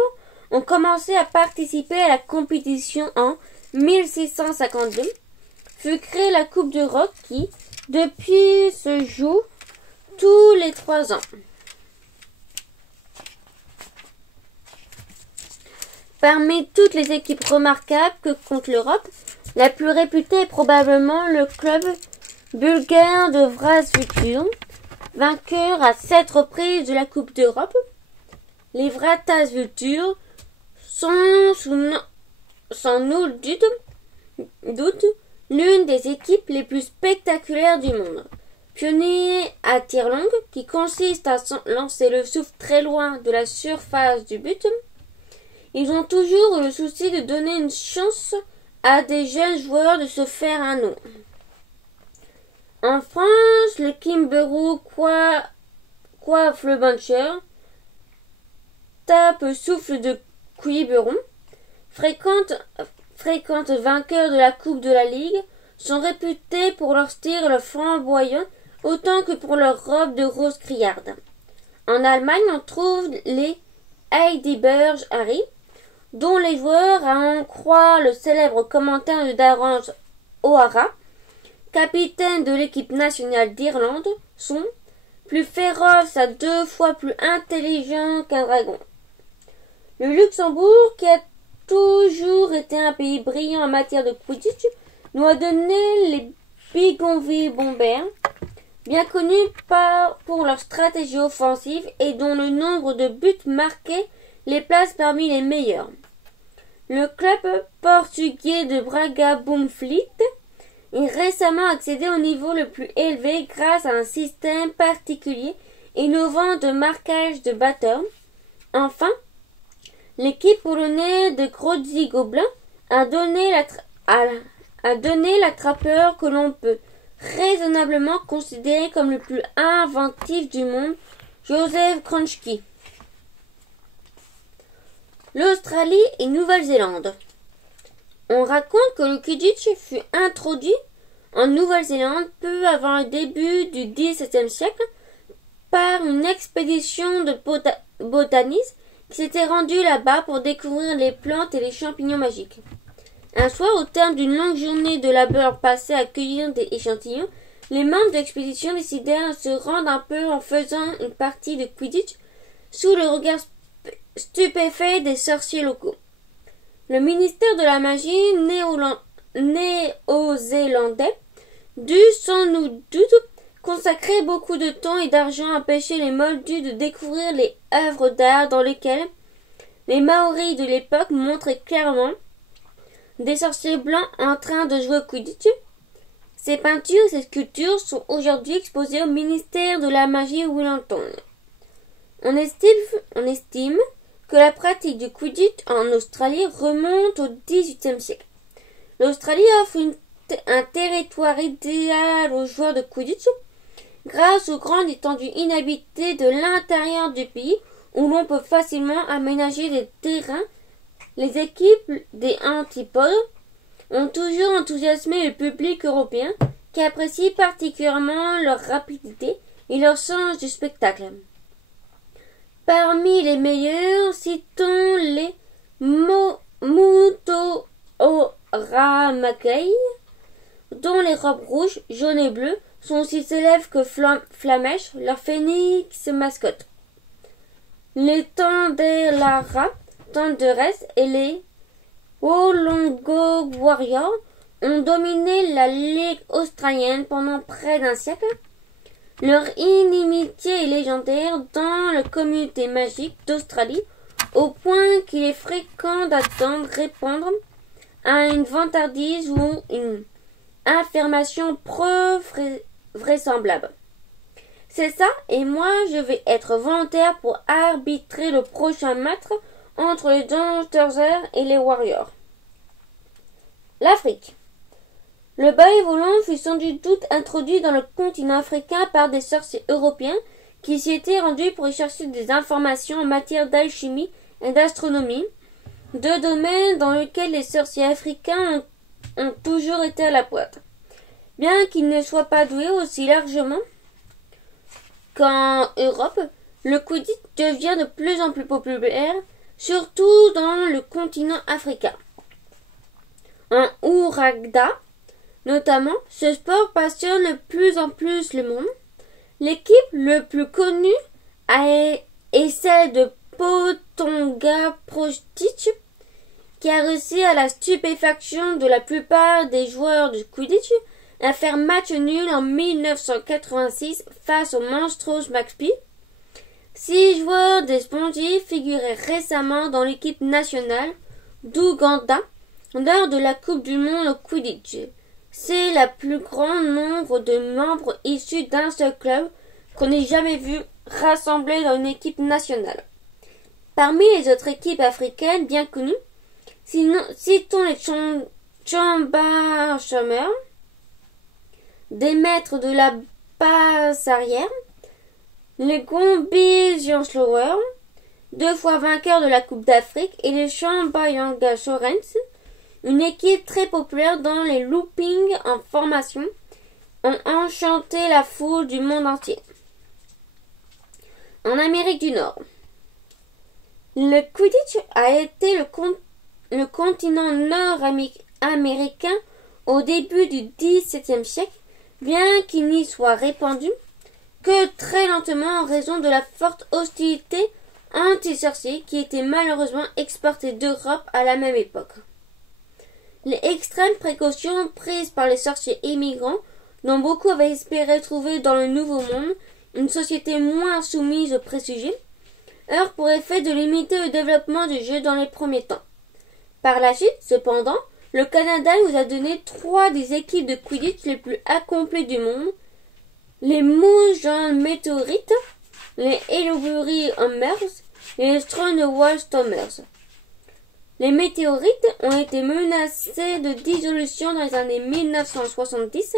ont commencé à participer à la compétition. En 1652 fut créée la Coupe d'Europe qui, depuis, se joue tous les 3 ans. Parmi toutes les équipes remarquables que compte l'Europe, la plus réputée est probablement le club bulgare de Vrasvultur, vainqueur à 7 reprises de la Coupe d'Europe. Les Vrasvultur sont sans nul doute l'une des équipes les plus spectaculaires du monde. Pionniers à tir longue, qui consiste à lancer le souffle très loin de la surface du but, ils ont toujours eu le souci de donner une chance à des jeunes joueurs de se faire un nom. En France, le Kimberou coiffe le buncher, tape souffle de Quiberon, fréquentes vainqueurs de la Coupe de la Ligue, sont réputés pour leur style flamboyant autant que pour leur robe de rose criarde. En Allemagne, on trouve les Heidelberg Harry, dont les joueurs, à en croire le célèbre commentaire de Darren O'Hara, capitaine de l'équipe nationale d'Irlande, sont plus féroces à 2 fois plus intelligents qu'un dragon. Le Luxembourg, qui a toujours été un pays brillant en matière de Quidditch, nous a donné les Bougainville Bombers, bien connus pour leur stratégie offensive et dont le nombre de buts marqués les place parmi les meilleurs. Le club portugais de Braga Boomfleet est récemment accédé au niveau le plus élevé grâce à un système particulier innovant de marquage de batteurs. Enfin, l'équipe polonaise de Grodzi Gobelins a donné l'attrapeur que l'on peut raisonnablement considérer comme le plus inventif du monde, Joseph Krączki. L'Australie et Nouvelle-Zélande. On raconte que le Quidditch fut introduit en Nouvelle-Zélande peu avant le début du XVIIe siècle par une expédition de botanistes qui s'était rendue là-bas pour découvrir les plantes et les champignons magiques. Un soir, au terme d'une longue journée de labeur passée à cueillir des échantillons, les membres de l'expédition décidèrent de se rendre un peu en faisant une partie de Quidditch sous le regard stupéfait des sorciers locaux. Le ministère de la magie néo-zélandais dut sans nous doute consacrer beaucoup de temps et d'argent à empêcher les moldus de découvrir les œuvres d'art dans lesquelles les Maoris de l'époque montraient clairement des sorciers blancs en train de jouer au Quidditch. Ces peintures et ces sculptures sont aujourd'hui exposées au ministère de la magie Wellington. On estime que la pratique du Quidditch en Australie remonte au XVIIIe siècle. L'Australie offre un territoire idéal aux joueurs de Quidditch grâce aux grandes étendues inhabitées de l'intérieur du pays où l'on peut facilement aménager des terrains. Les équipes des Antipodes ont toujours enthousiasmé le public européen qui apprécie particulièrement leur rapidité et leur sens du spectacle. Parmi les meilleurs, citons les Moutoramakei, dont les robes rouges, jaunes et bleues sont aussi célèbres que Flamèche, leur phénix mascotte. Les Tandelara, Thunderers et les Wollongo Warriors ont dominé la Ligue australienne pendant près d'un siècle. Leur inimitié est légendaire dans la communauté magique d'Australie, au point qu'il est fréquent d'attendre répondre à une vantardise ou une affirmation vraisemblable. C'est ça, et moi je vais être volontaire pour arbitrer le prochain match entre les Thunderers et les Warriors. L'Afrique. Le balai volant fut sans doute introduit dans le continent africain par des sorciers européens qui s'y étaient rendus pour y chercher des informations en matière d'alchimie et d'astronomie, deux domaines dans lesquels les sorciers africains ont toujours été à la pointe. Bien qu'ils ne soient pas doués aussi largement qu'en Europe, le Quidditch devient de plus en plus populaire, surtout dans le continent africain. En Ouganda, notamment, ce sport passionne de plus en plus le monde. L'équipe le plus connue est celle de Potonga Prostitch, qui a réussi à la stupéfaction de la plupart des joueurs de Quidditch à faire match nul en 1986 face aux Monstros Maxpi. 6 joueurs des Spongies figuraient récemment dans l'équipe nationale d'Ouganda lors de la Coupe du Monde au Quidditch. C'est le plus grand nombre de membres issus d'un seul club qu'on ait jamais vu rassemblés dans une équipe nationale. Parmi les autres équipes africaines bien connues, citons les Chamberlain, des maîtres de la passe arrière, les Gombe-Gianslauer, 2 fois vainqueurs de la Coupe d'Afrique, et les Chambayanga Sorens, une équipe très populaire dans les loopings en formation, ont enchanté la foule du monde entier. En Amérique du Nord, le Quidditch a été le continent nord-américain au début du XVIIe siècle, bien qu'il n'y soit répandu que très lentement en raison de la forte hostilité anti-sorciers qui était malheureusement exportée d'Europe à la même époque. Les extrêmes précautions prises par les sorciers immigrants, dont beaucoup avaient espéré trouver dans le Nouveau Monde une société moins soumise aux préjugés, eurent pour effet de limiter le développement du jeu dans les premiers temps. Par la suite, cependant, le Canada nous a donné 3 des équipes de Quidditch les plus accomplies du monde, les Moose Meteorites, les Haileybury Hammers et les Stonewall Stormers. Les météorites ont été menacés de dissolution dans les années 1970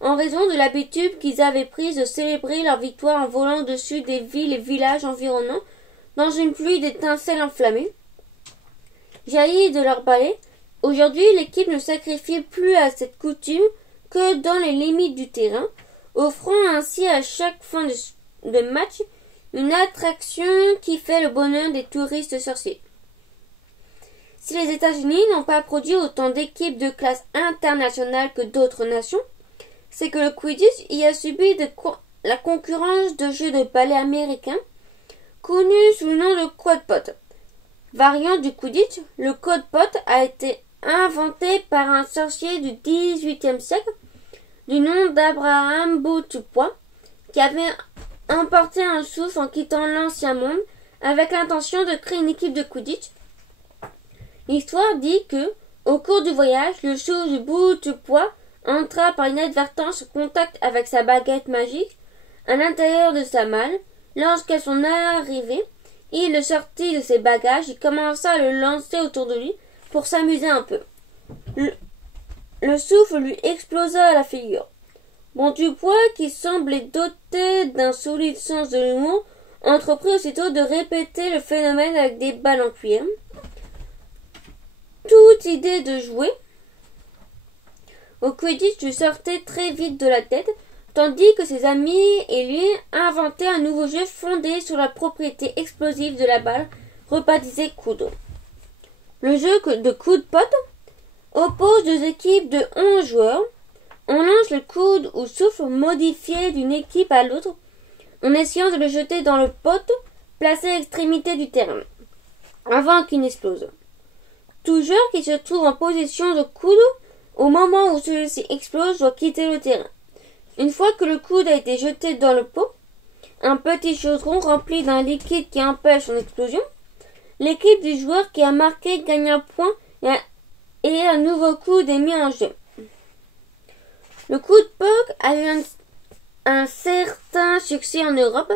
en raison de l'habitude qu'ils avaient prise de célébrer leur victoire en volant au-dessus des villes et villages environnants dans une pluie d'étincelles enflammées. Jaillies de leur balai, aujourd'hui l'équipe ne sacrifie plus à cette coutume que dans les limites du terrain, offrant ainsi à chaque fin de match une attraction qui fait le bonheur des touristes sorciers. Si les États-Unis n'ont pas produit autant d'équipes de classe internationale que d'autres nations, c'est que le Quidditch y a subi la concurrence de jeux de ballet américains connus sous le nom de quadpot. Variant du Quidditch, le quadpot a été inventé par un sorcier du XVIIIe siècle du nom d'Abraham Boutupoi, qui avait emporté un souffle en quittant l'ancien monde avec l'intention de créer une équipe de Quidditch. L'histoire dit que, au cours du voyage, le souffle du Boutupoi entra par inadvertance en contact avec sa baguette magique à l'intérieur de sa malle. Lorsqu'à son arrivée, il le sortit de ses bagages et commença à le lancer autour de lui pour s'amuser un peu. Le souffle lui explosa à la figure. Boutupoi, qui semblait doté d'un solide sens de l'humour, entreprit aussitôt de répéter le phénomène avec des balles en cuir. Toute idée de jouer au Quidditch lui sortait très vite de la tête, tandis que ses amis et lui inventaient un nouveau jeu fondé sur la propriété explosive de la balle, rebaptisé Coude. Le jeu de Quadpot oppose 2 équipes de 11 joueurs. On lance le coude ou souffle modifié d'une équipe à l'autre en essayant de le jeter dans le pot placé à l'extrémité du terrain, avant qu'il n'explose. Tout joueur qui se trouve en position de coude au moment où celui-ci explose doit quitter le terrain. Une fois que le coude a été jeté dans le pot, un petit chaudron rempli d'un liquide qui empêche son explosion, l'équipe du joueur qui a marqué gagne un point et un nouveau coude est mis en jeu. Le Quadpot a eu un certain succès en Europe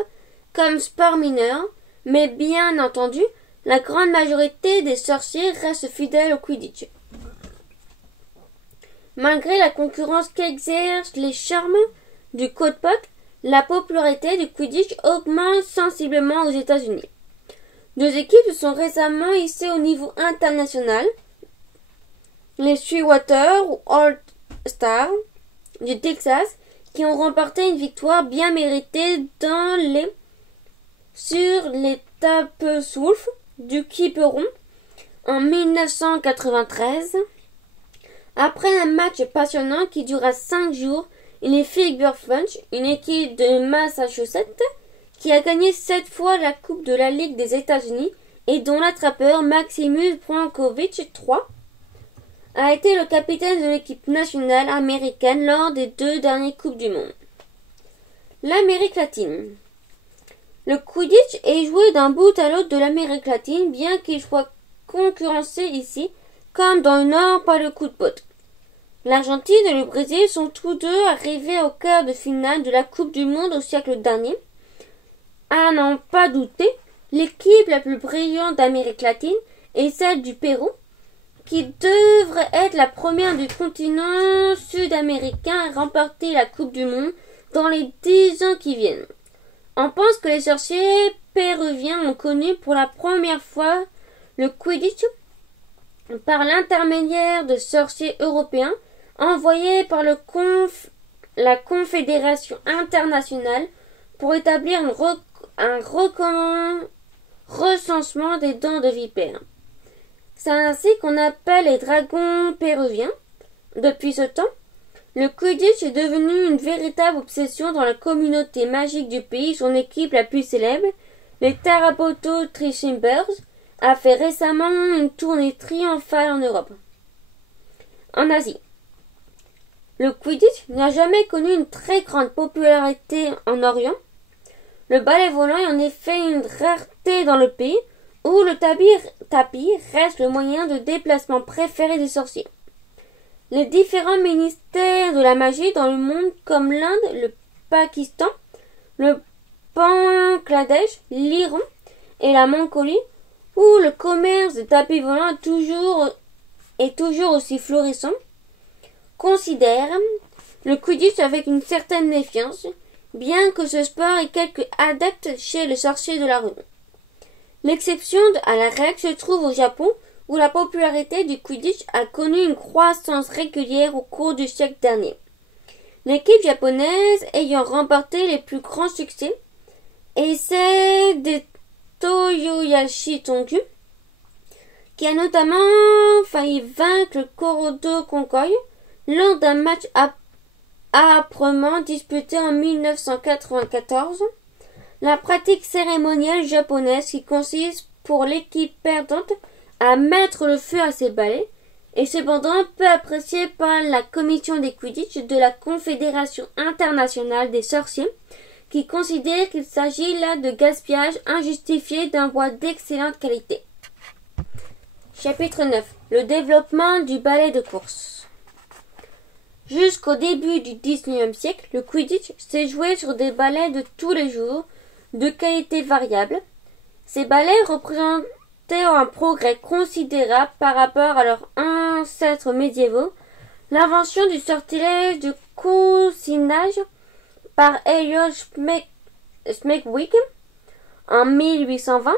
comme sport mineur, mais bien entendu, la grande majorité des sorciers restent fidèles au Quidditch. Malgré la concurrence qu'exercent les charmes du Quadpot, la popularité du Quidditch augmente sensiblement aux États-Unis. 2 équipes se sont récemment hissées au niveau international. Les Sweetwater ou All Stars du Texas, qui ont remporté une victoire bien méritée sur les Tapeswolves du Quiberon en 1993. Après un match passionnant qui dura 5 jours, les Figure Funch, une équipe de Massachusetts, qui a gagné 7 fois la Coupe de la Ligue des États-Unis et dont l'attrapeur Maximus Brankovic III a été le capitaine de l'équipe nationale américaine lors des 2 dernières Coupes du Monde. L'Amérique latine. Le Quidditch est joué d'un bout à l'autre de l'Amérique latine, bien qu'il soit concurrencé ici comme dans le Nord par le coup de botte. L'Argentine et le Brésil sont tous deux arrivés au quart de finale de la Coupe du Monde au siècle dernier. À n'en pas douter, l'équipe la plus brillante d'Amérique latine est celle du Pérou, qui devrait être la première du continent sud-américain à remporter la Coupe du Monde dans les 10 ans qui viennent. On pense que les sorciers péruviens ont connu pour la première fois le Quidditch par l'intermédiaire de sorciers européens envoyés par la Confédération internationale pour établir un recensement des dents de vipère. C'est ainsi qu'on appelle les dragons péruviens. Depuis ce temps, le Quidditch est devenu une véritable obsession dans la communauté magique du pays. Son équipe la plus célèbre, les Tarapoto Trichimbers, a fait récemment une tournée triomphale en Europe. En Asie, le Quidditch n'a jamais connu une très grande popularité en Orient. Le balai volant est en effet une rareté dans le pays, où le tapis reste le moyen de déplacement préféré des sorciers. Les différents ministères de la magie dans le monde comme l'Inde, le Pakistan, le Bangladesh, l'Iran et la Mongolie, où le commerce des tapis volants est toujours aussi florissant, considèrent le Quidditch avec une certaine méfiance, bien que ce sport ait quelques adeptes chez les sorciers de la rue. L'exception à la règle se trouve au Japon, où la popularité du Quidditch a connu une croissance régulière au cours du siècle dernier. L'équipe japonaise ayant remporté les plus grands succès est celle des Toyoyashi Tongju, qui a notamment failli vaincre le Kurodo Konkoi lors d'un match âprement disputé en 1994. La pratique cérémonielle japonaise qui consiste pour l'équipe perdante à mettre le feu à ses balais est cependant peu appréciée par la commission des Quidditch de la Confédération internationale des sorciers, qui considère qu'il s'agit là de gaspillage injustifié d'un bois d'excellente qualité. Chapitre 9. Le développement du ballet de course. Jusqu'au début du XIXe siècle, le Quidditch s'est joué sur des balais de tous les jours, de qualité variable. Ces balais représentaient un progrès considérable par rapport à leurs ancêtres médiévaux. L'invention du sortilège de consignage par Elliot Smegwick en 1820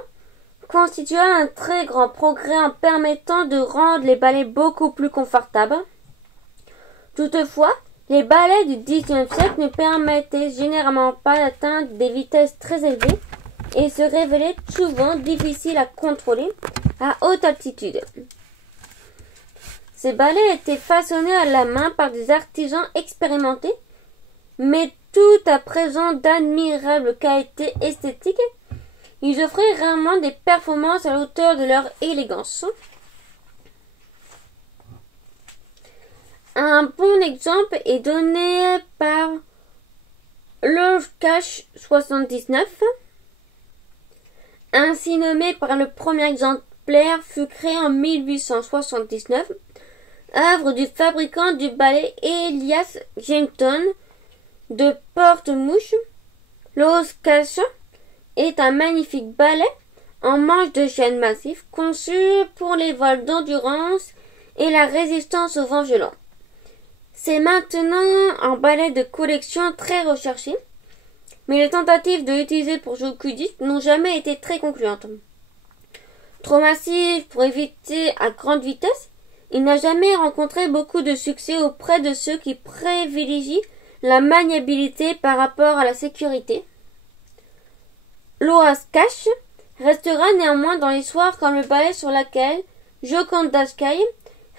constitua un très grand progrès en permettant de rendre les balais beaucoup plus confortables. Toutefois, les balais du XIXe siècle ne permettaient généralement pas d'atteindre des vitesses très élevées et se révélaient souvent difficiles à contrôler à haute altitude. Ces balais étaient façonnés à la main par des artisans expérimentés, mais tout à présent d'admirable qualité esthétique. Ils offraient rarement des performances à la hauteur de leur élégance. Un bon exemple est donné par Lojkash 79, ainsi nommé par le premier exemplaire, fut créé en 1879, œuvre du fabricant du balai Elias Jenton de Porte-Mouche. Lojkash est un magnifique balai en manche de chêne massif conçu pour les vols d'endurance et la résistance au vent violent. C'est maintenant un balai de collection très recherché, mais les tentatives de l'utiliser pour jouer au Quidditch n'ont jamais été très concluantes. Trop massif pour éviter à grande vitesse, il n'a jamais rencontré beaucoup de succès auprès de ceux qui privilégient la maniabilité par rapport à la sécurité. Lojkash restera néanmoins dans l'histoire comme le balai sur lequel Jocanda Sky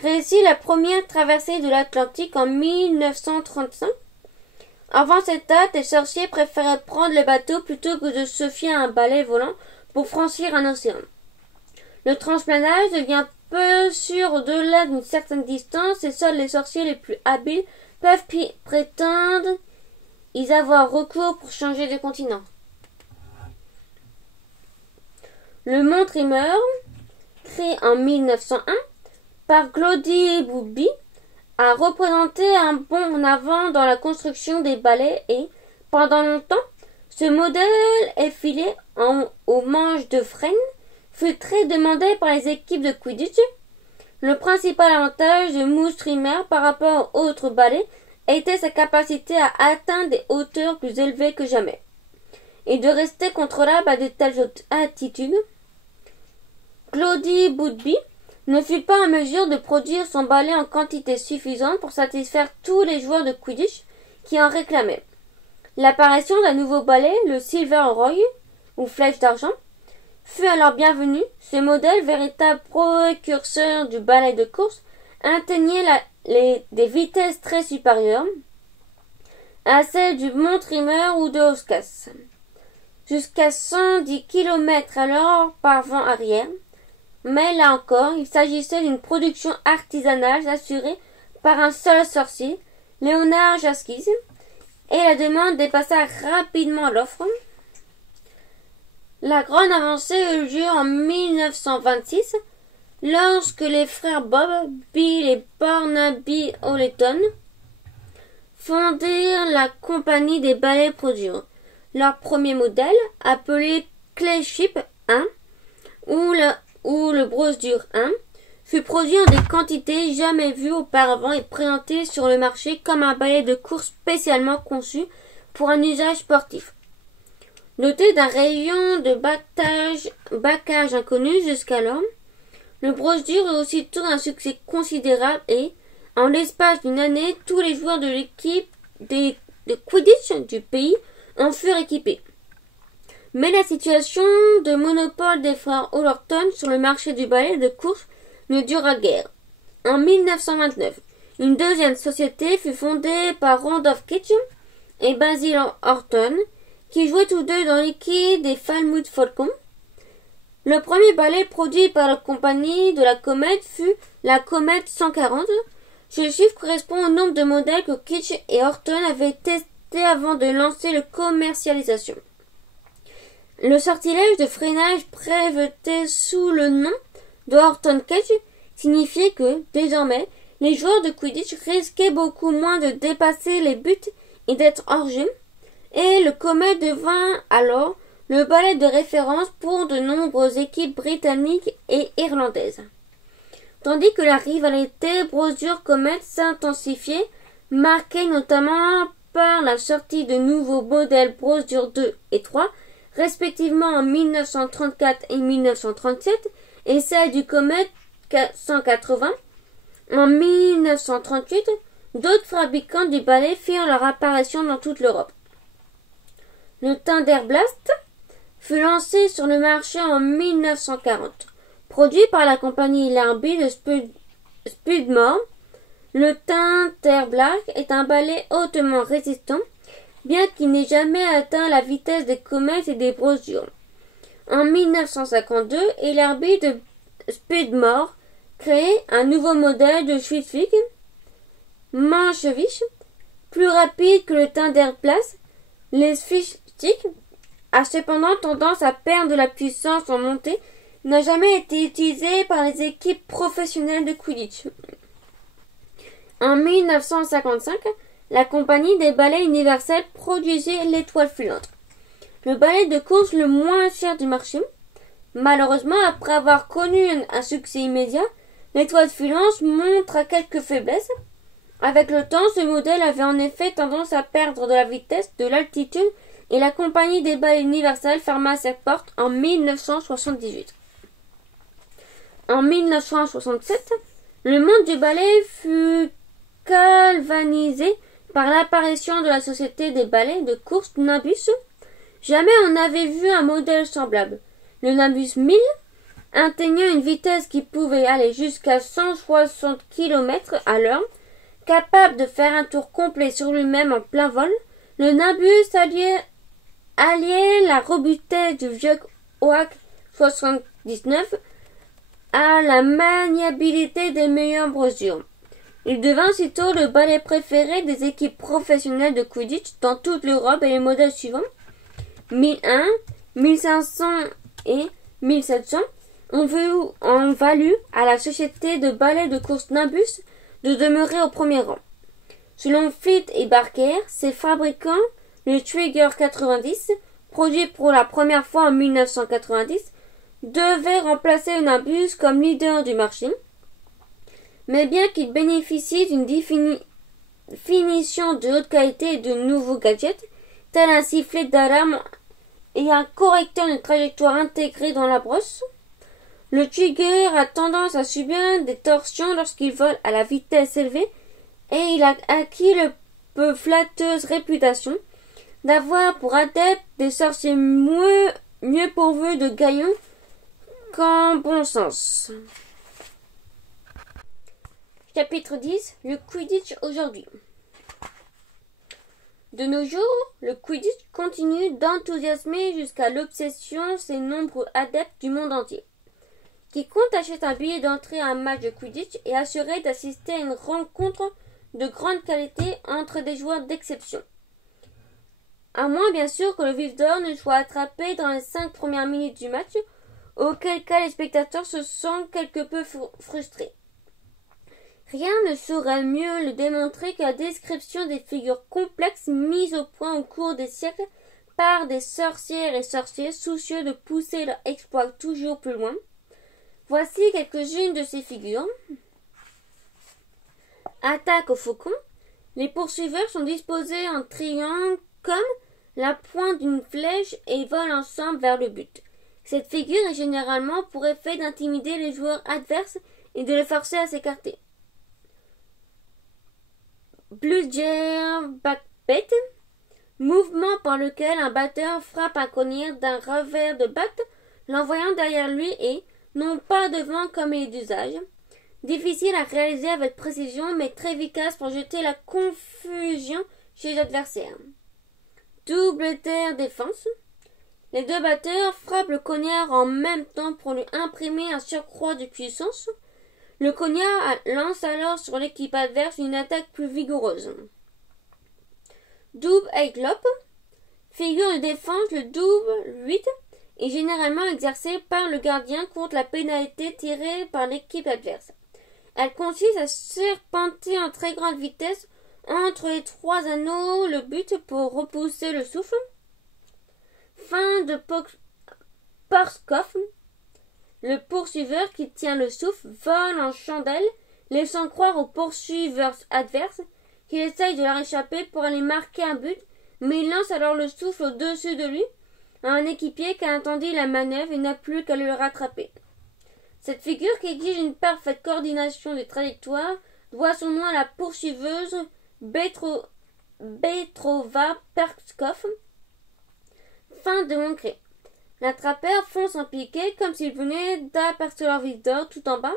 réussit la première traversée de l'Atlantique en 1935. Avant cette date, les sorciers préféraient prendre le bateau plutôt que de se fier à un balai volant pour franchir un océan. Le transplanage devient peu sûr au-delà d'une certaine distance et seuls les sorciers les plus habiles peuvent prétendre y avoir recours pour changer de continent. Le Mont Trimmer, créé en 1901, par Claudie Bouby, a représenté un bond en avant dans la construction des balais et, pendant longtemps, ce modèle effilé aux manches de freine fut très demandé par les équipes de Quidditch. Le principal avantage de Moose Trimmer par rapport aux autres balais était sa capacité à atteindre des hauteurs plus élevées que jamais et de rester contrôlable à de telles altitudes. Claudie Bouby ne fut pas en mesure de produire son balai en quantité suffisante pour satisfaire tous les joueurs de Quidditch qui en réclamaient. L'apparition d'un nouveau balai, le Silver Roy, ou Flèche d'argent, fut alors bienvenue. Ce modèle, véritable précurseur du balai de course, atteignait des vitesses très supérieures à celles du Mont Trimmer ou de Hostgass, jusqu'à 110 km/h par vent arrière. Mais là encore, il s'agissait d'une production artisanale assurée par un seul sorcier, Léonard Jaskies, et la demande dépassa rapidement l'offre. La grande avancée eut lieu en 1926, lorsque les frères Bob, Bill et Barnaby Oleton fondèrent la compagnie des balais produits. Leur premier modèle, appelé Clayship 1, ou le Brosdur 1, fut produit en des quantités jamais vues auparavant et présenté sur le marché comme un balai de course spécialement conçu pour un usage sportif. Doté d'un rayon de baccage inconnu jusqu'alors, le Brosdur eut aussitôt un succès considérable et, en l'espace d'une année, tous les joueurs de l'équipe de Quidditch du pays en furent équipés. Mais la situation de monopole des frères Allerton sur le marché du balai de course ne dura guère. En 1929, une deuxième société fut fondée par Randolph Keach et Basil Horton, qui jouaient tous deux dans l'équipe des Falmouth Falcons. Le premier balai produit par la compagnie de la comète fut la comète 140. Ce chiffre correspond au nombre de modèles que Keach et Horton avaient testés avant de lancer la commercialisation. Le sortilège de freinage breveté sous le nom de Horton Cage signifiait que, désormais, les joueurs de Quidditch risquaient beaucoup moins de dépasser les buts et d'être hors jeu, et le Comet devint alors le balai de référence pour de nombreuses équipes britanniques et irlandaises. Tandis que la rivalité Brosdur-Comet s'intensifiait, marquée notamment par la sortie de nouveaux modèles Brosdur 2 et 3, respectivement en 1934 et 1937, et celle du Comet 180 en 1938, d'autres fabricants du balai firent leur apparition dans toute l'Europe. Le Thunderblast fut lancé sur le marché en 1940. Produit par la compagnie Larby de Spudmore, le Thunderblast est un balai hautement résistant, bien qu'il n'ait jamais atteint la vitesse des comètes et des brosures. En 1952, Larby de Spudmore crée un nouveau modèle de Schwitzwig, Manchevich, plus rapide que le Thunderblast. Les Schwitzwig a cependant tendance à perdre de la puissance en montée, n'a jamais été utilisé par les équipes professionnelles de Quidditch. En 1955, la compagnie des balais universels produisait l'étoile filante, le balai de course le moins cher du marché. Malheureusement, après avoir connu un succès immédiat, l'étoile filante montre quelques faiblesses. Avec le temps, ce modèle avait en effet tendance à perdre de la vitesse, de l'altitude, et la compagnie des balais universels ferma ses portes en 1978. En 1967, le monde du balai fut galvanisé par l'apparition de la société des balais de course Nimbus. Jamais on n'avait vu un modèle semblable. Le Nimbus 1000, atteignant une vitesse qui pouvait aller jusqu'à 160 km à l'heure, capable de faire un tour complet sur lui-même en plein vol, le Nimbus alliait la robustesse du vieux Oak 79 à la maniabilité des meilleures brosures. Il devint aussitôt le balai préféré des équipes professionnelles de Quidditch dans toute l'Europe et les modèles suivants 1001, 1500 et 1700 ont valu à la société de ballet de course Nimbus de demeurer au premier rang. Selon Fleet et Barker, ses fabricants, le Trigger 90, produit pour la première fois en 1990, devait remplacer le Nimbus comme leader du marché. Mais bien qu'il bénéficie d'une finition de haute qualité et de nouveaux gadgets, tels un sifflet d'alarme et un correcteur de trajectoire intégré dans la brosse, le Trigger a tendance à subir des torsions lorsqu'il vole à la vitesse élevée et il a acquis le peu flatteuse réputation d'avoir pour adepte des sorciers mieux pourvus de gaillons qu'en bon sens. Chapitre 10. Le Quidditch aujourd'hui. De nos jours, le Quidditch continue d'enthousiasmer jusqu'à l'obsession ses nombreux adeptes du monde entier. Quiconque achète un billet d'entrée à un match de Quidditch est assuré d'assister à une rencontre de grande qualité entre des joueurs d'exception. À moins bien sûr que le vif d'or ne soit attrapé dans les 5 premières minutes du match, auquel cas les spectateurs se sentent quelque peu frustrés. Rien ne saurait mieux le démontrer que la description des figures complexes mises au point au cours des siècles par des sorcières et sorciers soucieux de pousser leur exploit toujours plus loin. Voici quelques-unes de ces figures. Attaque au faucon. Les poursuiveurs sont disposés en triangle comme la pointe d'une flèche et volent ensemble vers le but. Cette figure est généralement pour effet d'intimider les joueurs adverses et de les forcer à s'écarter. Bludger backbait. Mouvement par lequel un batteur frappe un cognac d'un revers de batte, l'envoyant derrière lui et, non pas devant comme il est d'usage. Difficile à réaliser avec précision, mais très efficace pour jeter la confusion chez l'adversaire. Double terre défense. Les deux batteurs frappent le cognard en même temps pour lui imprimer un surcroît de puissance. Le cognard lance alors sur l'équipe adverse une attaque plus vigoureuse. Double Eiglop. Figure de défense, le double 8 est généralement exercée par le gardien contre la pénalité tirée par l'équipe adverse. Elle consiste à serpenter en très grande vitesse entre les 3 anneaux le but pour repousser le souffle. Fin de Porskoff. Le poursuiveur qui tient le souffle vole en chandelle, laissant croire au poursuiveur adverse qu'il essaye de leur échapper pour aller marquer un but, mais il lance alors le souffle au-dessus de lui à un équipier qui a entendu la manœuvre et n'a plus qu'à le rattraper. Cette figure, qui exige une parfaite coordination des trajectoires, doit son nom à la poursuiveuse Petrova Perskov. Fin de Moncré. L'attrapeur fonce en piqué comme s'il venait d'apercevoir vif d'or tout en bas,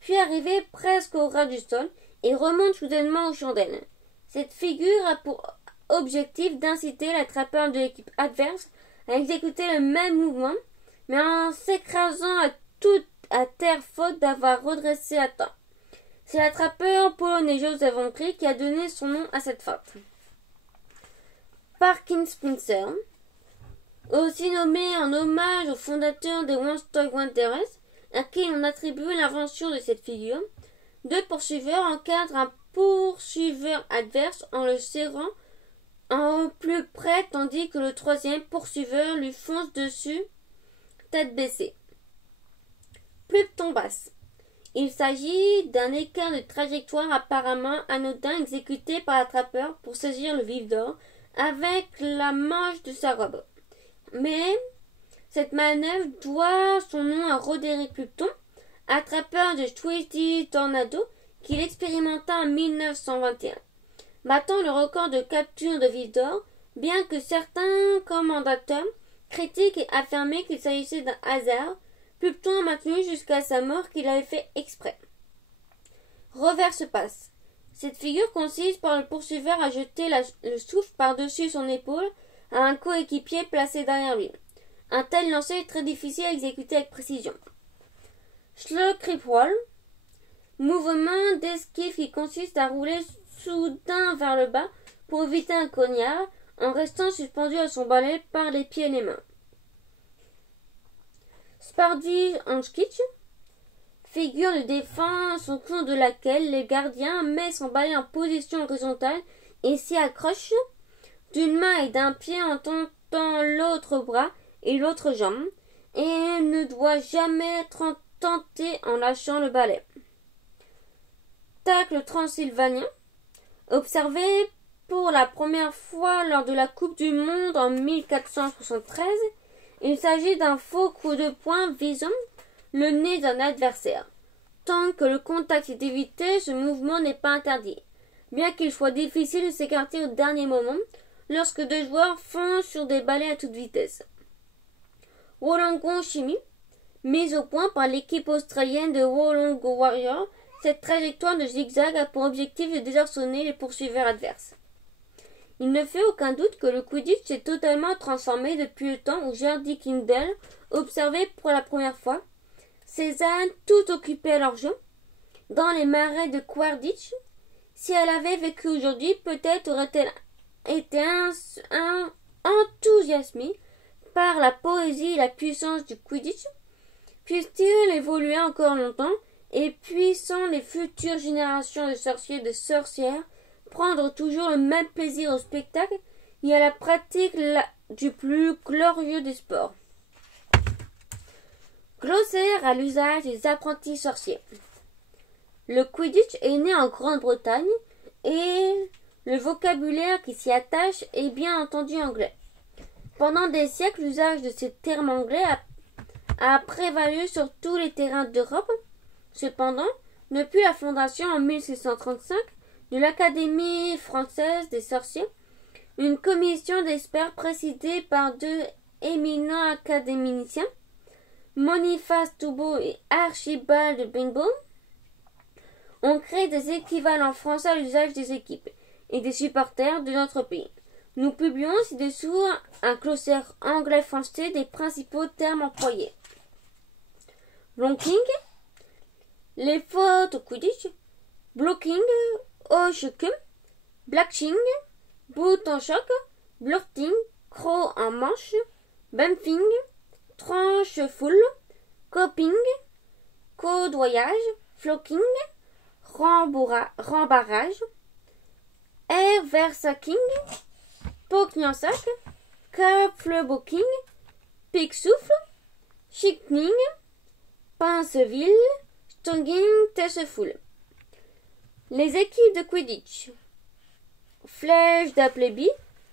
puis arriver presque au ras du sol et remonte soudainement aux chandelles. Cette figure a pour objectif d'inciter l'attrapeur de l'équipe adverse à exécuter le même mouvement, mais en s'écrasant à terre faute d'avoir redressé à temps. C'est l'attrapeur polonais Joseph Moncré qui a donné son nom à cette feinte. Parkin Spencer, aussi nommé en hommage au fondateur des Woodstock Wanderers, à qui on attribue l'invention de cette figure. Deux poursuiveurs encadrent un poursuiveur adverse en le serrant en plus près, tandis que le troisième poursuiveur lui fonce dessus, tête baissée. Pluton basse. Il s'agit d'un écart de trajectoire apparemment anodin exécuté par l'attrapeur pour saisir le vif d'or avec la manche de sa robe. Mais cette manœuvre doit son nom à Roderick Pluton, attrapeur de Twisty Tornado, qu'il expérimenta en 1921, battant le record de capture de vif d'or, bien que certains commentateurs critiquent et affirmaient qu'il s'agissait d'un hasard. Pluton a maintenu jusqu'à sa mort qu'il avait fait exprès. Reverse passe. Cette figure consiste par le poursuiveur à jeter le souffle par-dessus son épaule à un coéquipier placé derrière lui. Un tel lancer est très difficile à exécuter avec précision. Schlock-Ripwall. Mouvement d'esquive qui consiste à rouler soudain vers le bas pour éviter un cognard en restant suspendu à son balai par les pieds et les mains. Spardy Hanskitch, figure de défense au cours de laquelle le gardien met son balai en position horizontale et s'y accroche d'une main et d'un pied en tentant l'autre bras et l'autre jambe, et ne doit jamais tenter en lâchant le balai. Tacle transylvanien, observé pour la première fois lors de la Coupe du Monde en 1473, il s'agit d'un faux coup de poing visant le nez d'un adversaire. Tant que le contact est évité, ce mouvement n'est pas interdit, bien qu'il soit difficile de s'écarter au dernier moment lorsque deux joueurs foncent sur des balais à toute vitesse. Wollongong Chimie, mise au point par l'équipe australienne de Wollongong Warriors, cette trajectoire de zigzag a pour objectif de désarçonner les poursuiveurs adverses. Il ne fait aucun doute que le Quidditch s'est totalement transformé depuis le temps où Gerdy Kindle observait pour la première fois ces ânes tout occupés à leur jeu, dans les marais de Quidditch. Si elle avait vécu aujourd'hui, peut-être aurait-elle été enthousiasmée par la poésie et la puissance du Quidditch, puisse-t-il évoluer encore longtemps, et puissant les futures générations de sorciers et de sorcières prendre toujours le même plaisir au spectacle et à la pratique du plus glorieux des sports. Glossaire à l'usage des apprentis sorciers. Le Quidditch est né en Grande-Bretagne et le vocabulaire qui s'y attache est bien entendu anglais. Pendant des siècles, l'usage de ces termes anglais a prévalu sur tous les terrains d'Europe. Cependant, depuis la fondation en 1635 de l'Académie française des sorciers, une commission d'experts présidée par deux éminents académiciens, Boniface Toubeau et Archibald Benbow, ont créé des équivalents français à l'usage des équipes et des supporters de notre pays. Nous publions ci-dessous un glossaire anglais-français des principaux termes employés. Blocking, les fautes au Quidditch, blocking, hoche-queue, blatching, bout en choc, blurting, croc en manche, bumping, tranche full, coping, coudoyage, flocking, rembarrage, air versacking, pognon-sac, cap-fleboking, pic-souffle, chicning, pinceville, stonking, tesseful. Les équipes de Quidditch. Flèche d'Appleby,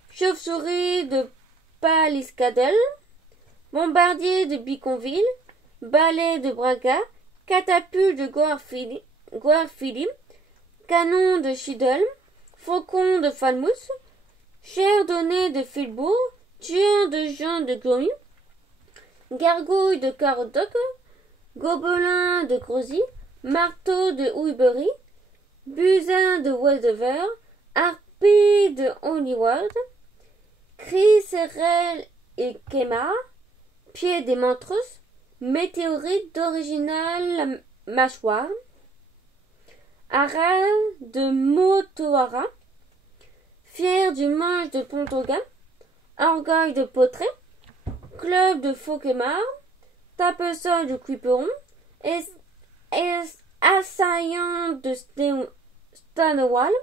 chauve-souris de Paliscadel, bombardier de Beaconville, balai de Braga, catapulte de Goarfili, canon de Chidle, faucon de Falmouth, chardonnay de Filbourg, tueur de Jean de Gomy, gargouille de Caradoc, gobelin de Grosy, marteau de Houibury, busin de Wedover, harpie de Holywood, Chryserel et Kemar, pied des Montrose, météorite d'original mâchoire, Ara de Motoara, fier du manche de Pontoga, orgueil de Potré, club de Fauquemar, tape-sol de Quiperon, assaillant de Stanowal,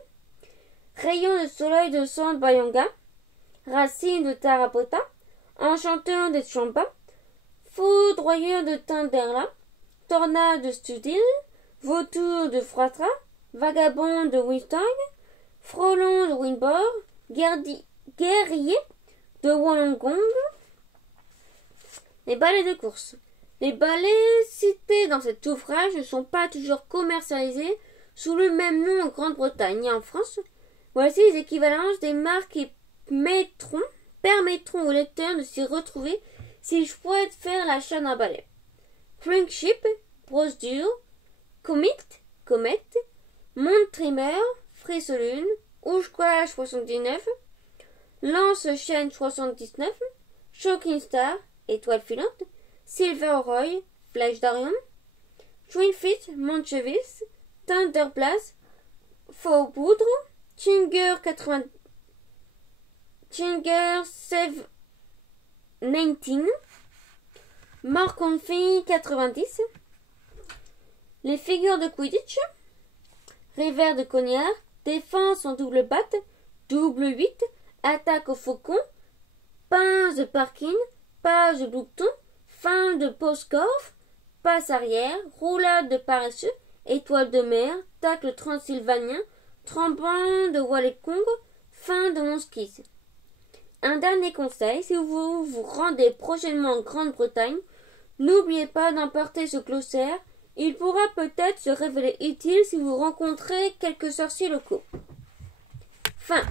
rayon de soleil de Sand Bayonga, racine de Tarapota, enchanteur de Champa, foudroyeur de Tinderla, tornade de Studil, vautour de Froitra, vagabond de Winstag, frelon de Winbor, guerrier de Wollongong. Les balais de course. Les balais cités dans cet ouvrage ne sont pas toujours commercialisés sous le même nom en Grande-Bretagne et en France. Voici les équivalences des marques qui permettront au lecteur de s'y retrouver s'il souhaite faire l'achat d'un balai. Friendship, Brosdur, Comet, Monttrimmer, Frisselune, Ouge-Squash 79, Lance-Chaîne 79, Shocking Star, Étoile filante, Silver Roy, Flèche d'Arion, Twinfit, Montchevis, Thunderblast, Faux Poudre, Chinger 19, Morconfi 90. Les figures de Quidditch. Revers de cognard. Défense en double batte. Double 8. Attaque au faucon. Pince de Parkin. Page de bouton. Fin de post-corf. Passe arrière. Roulade de paresseux. Étoile de mer. Tacle transylvanien. Trembant de Wallecong. Fin de Monskis. Un dernier conseil, si vous vous rendez prochainement en Grande-Bretagne, n'oubliez pas d'emporter ce glossaire. Il pourra peut-être se révéler utile si vous rencontrez quelques sorciers locaux. Fin.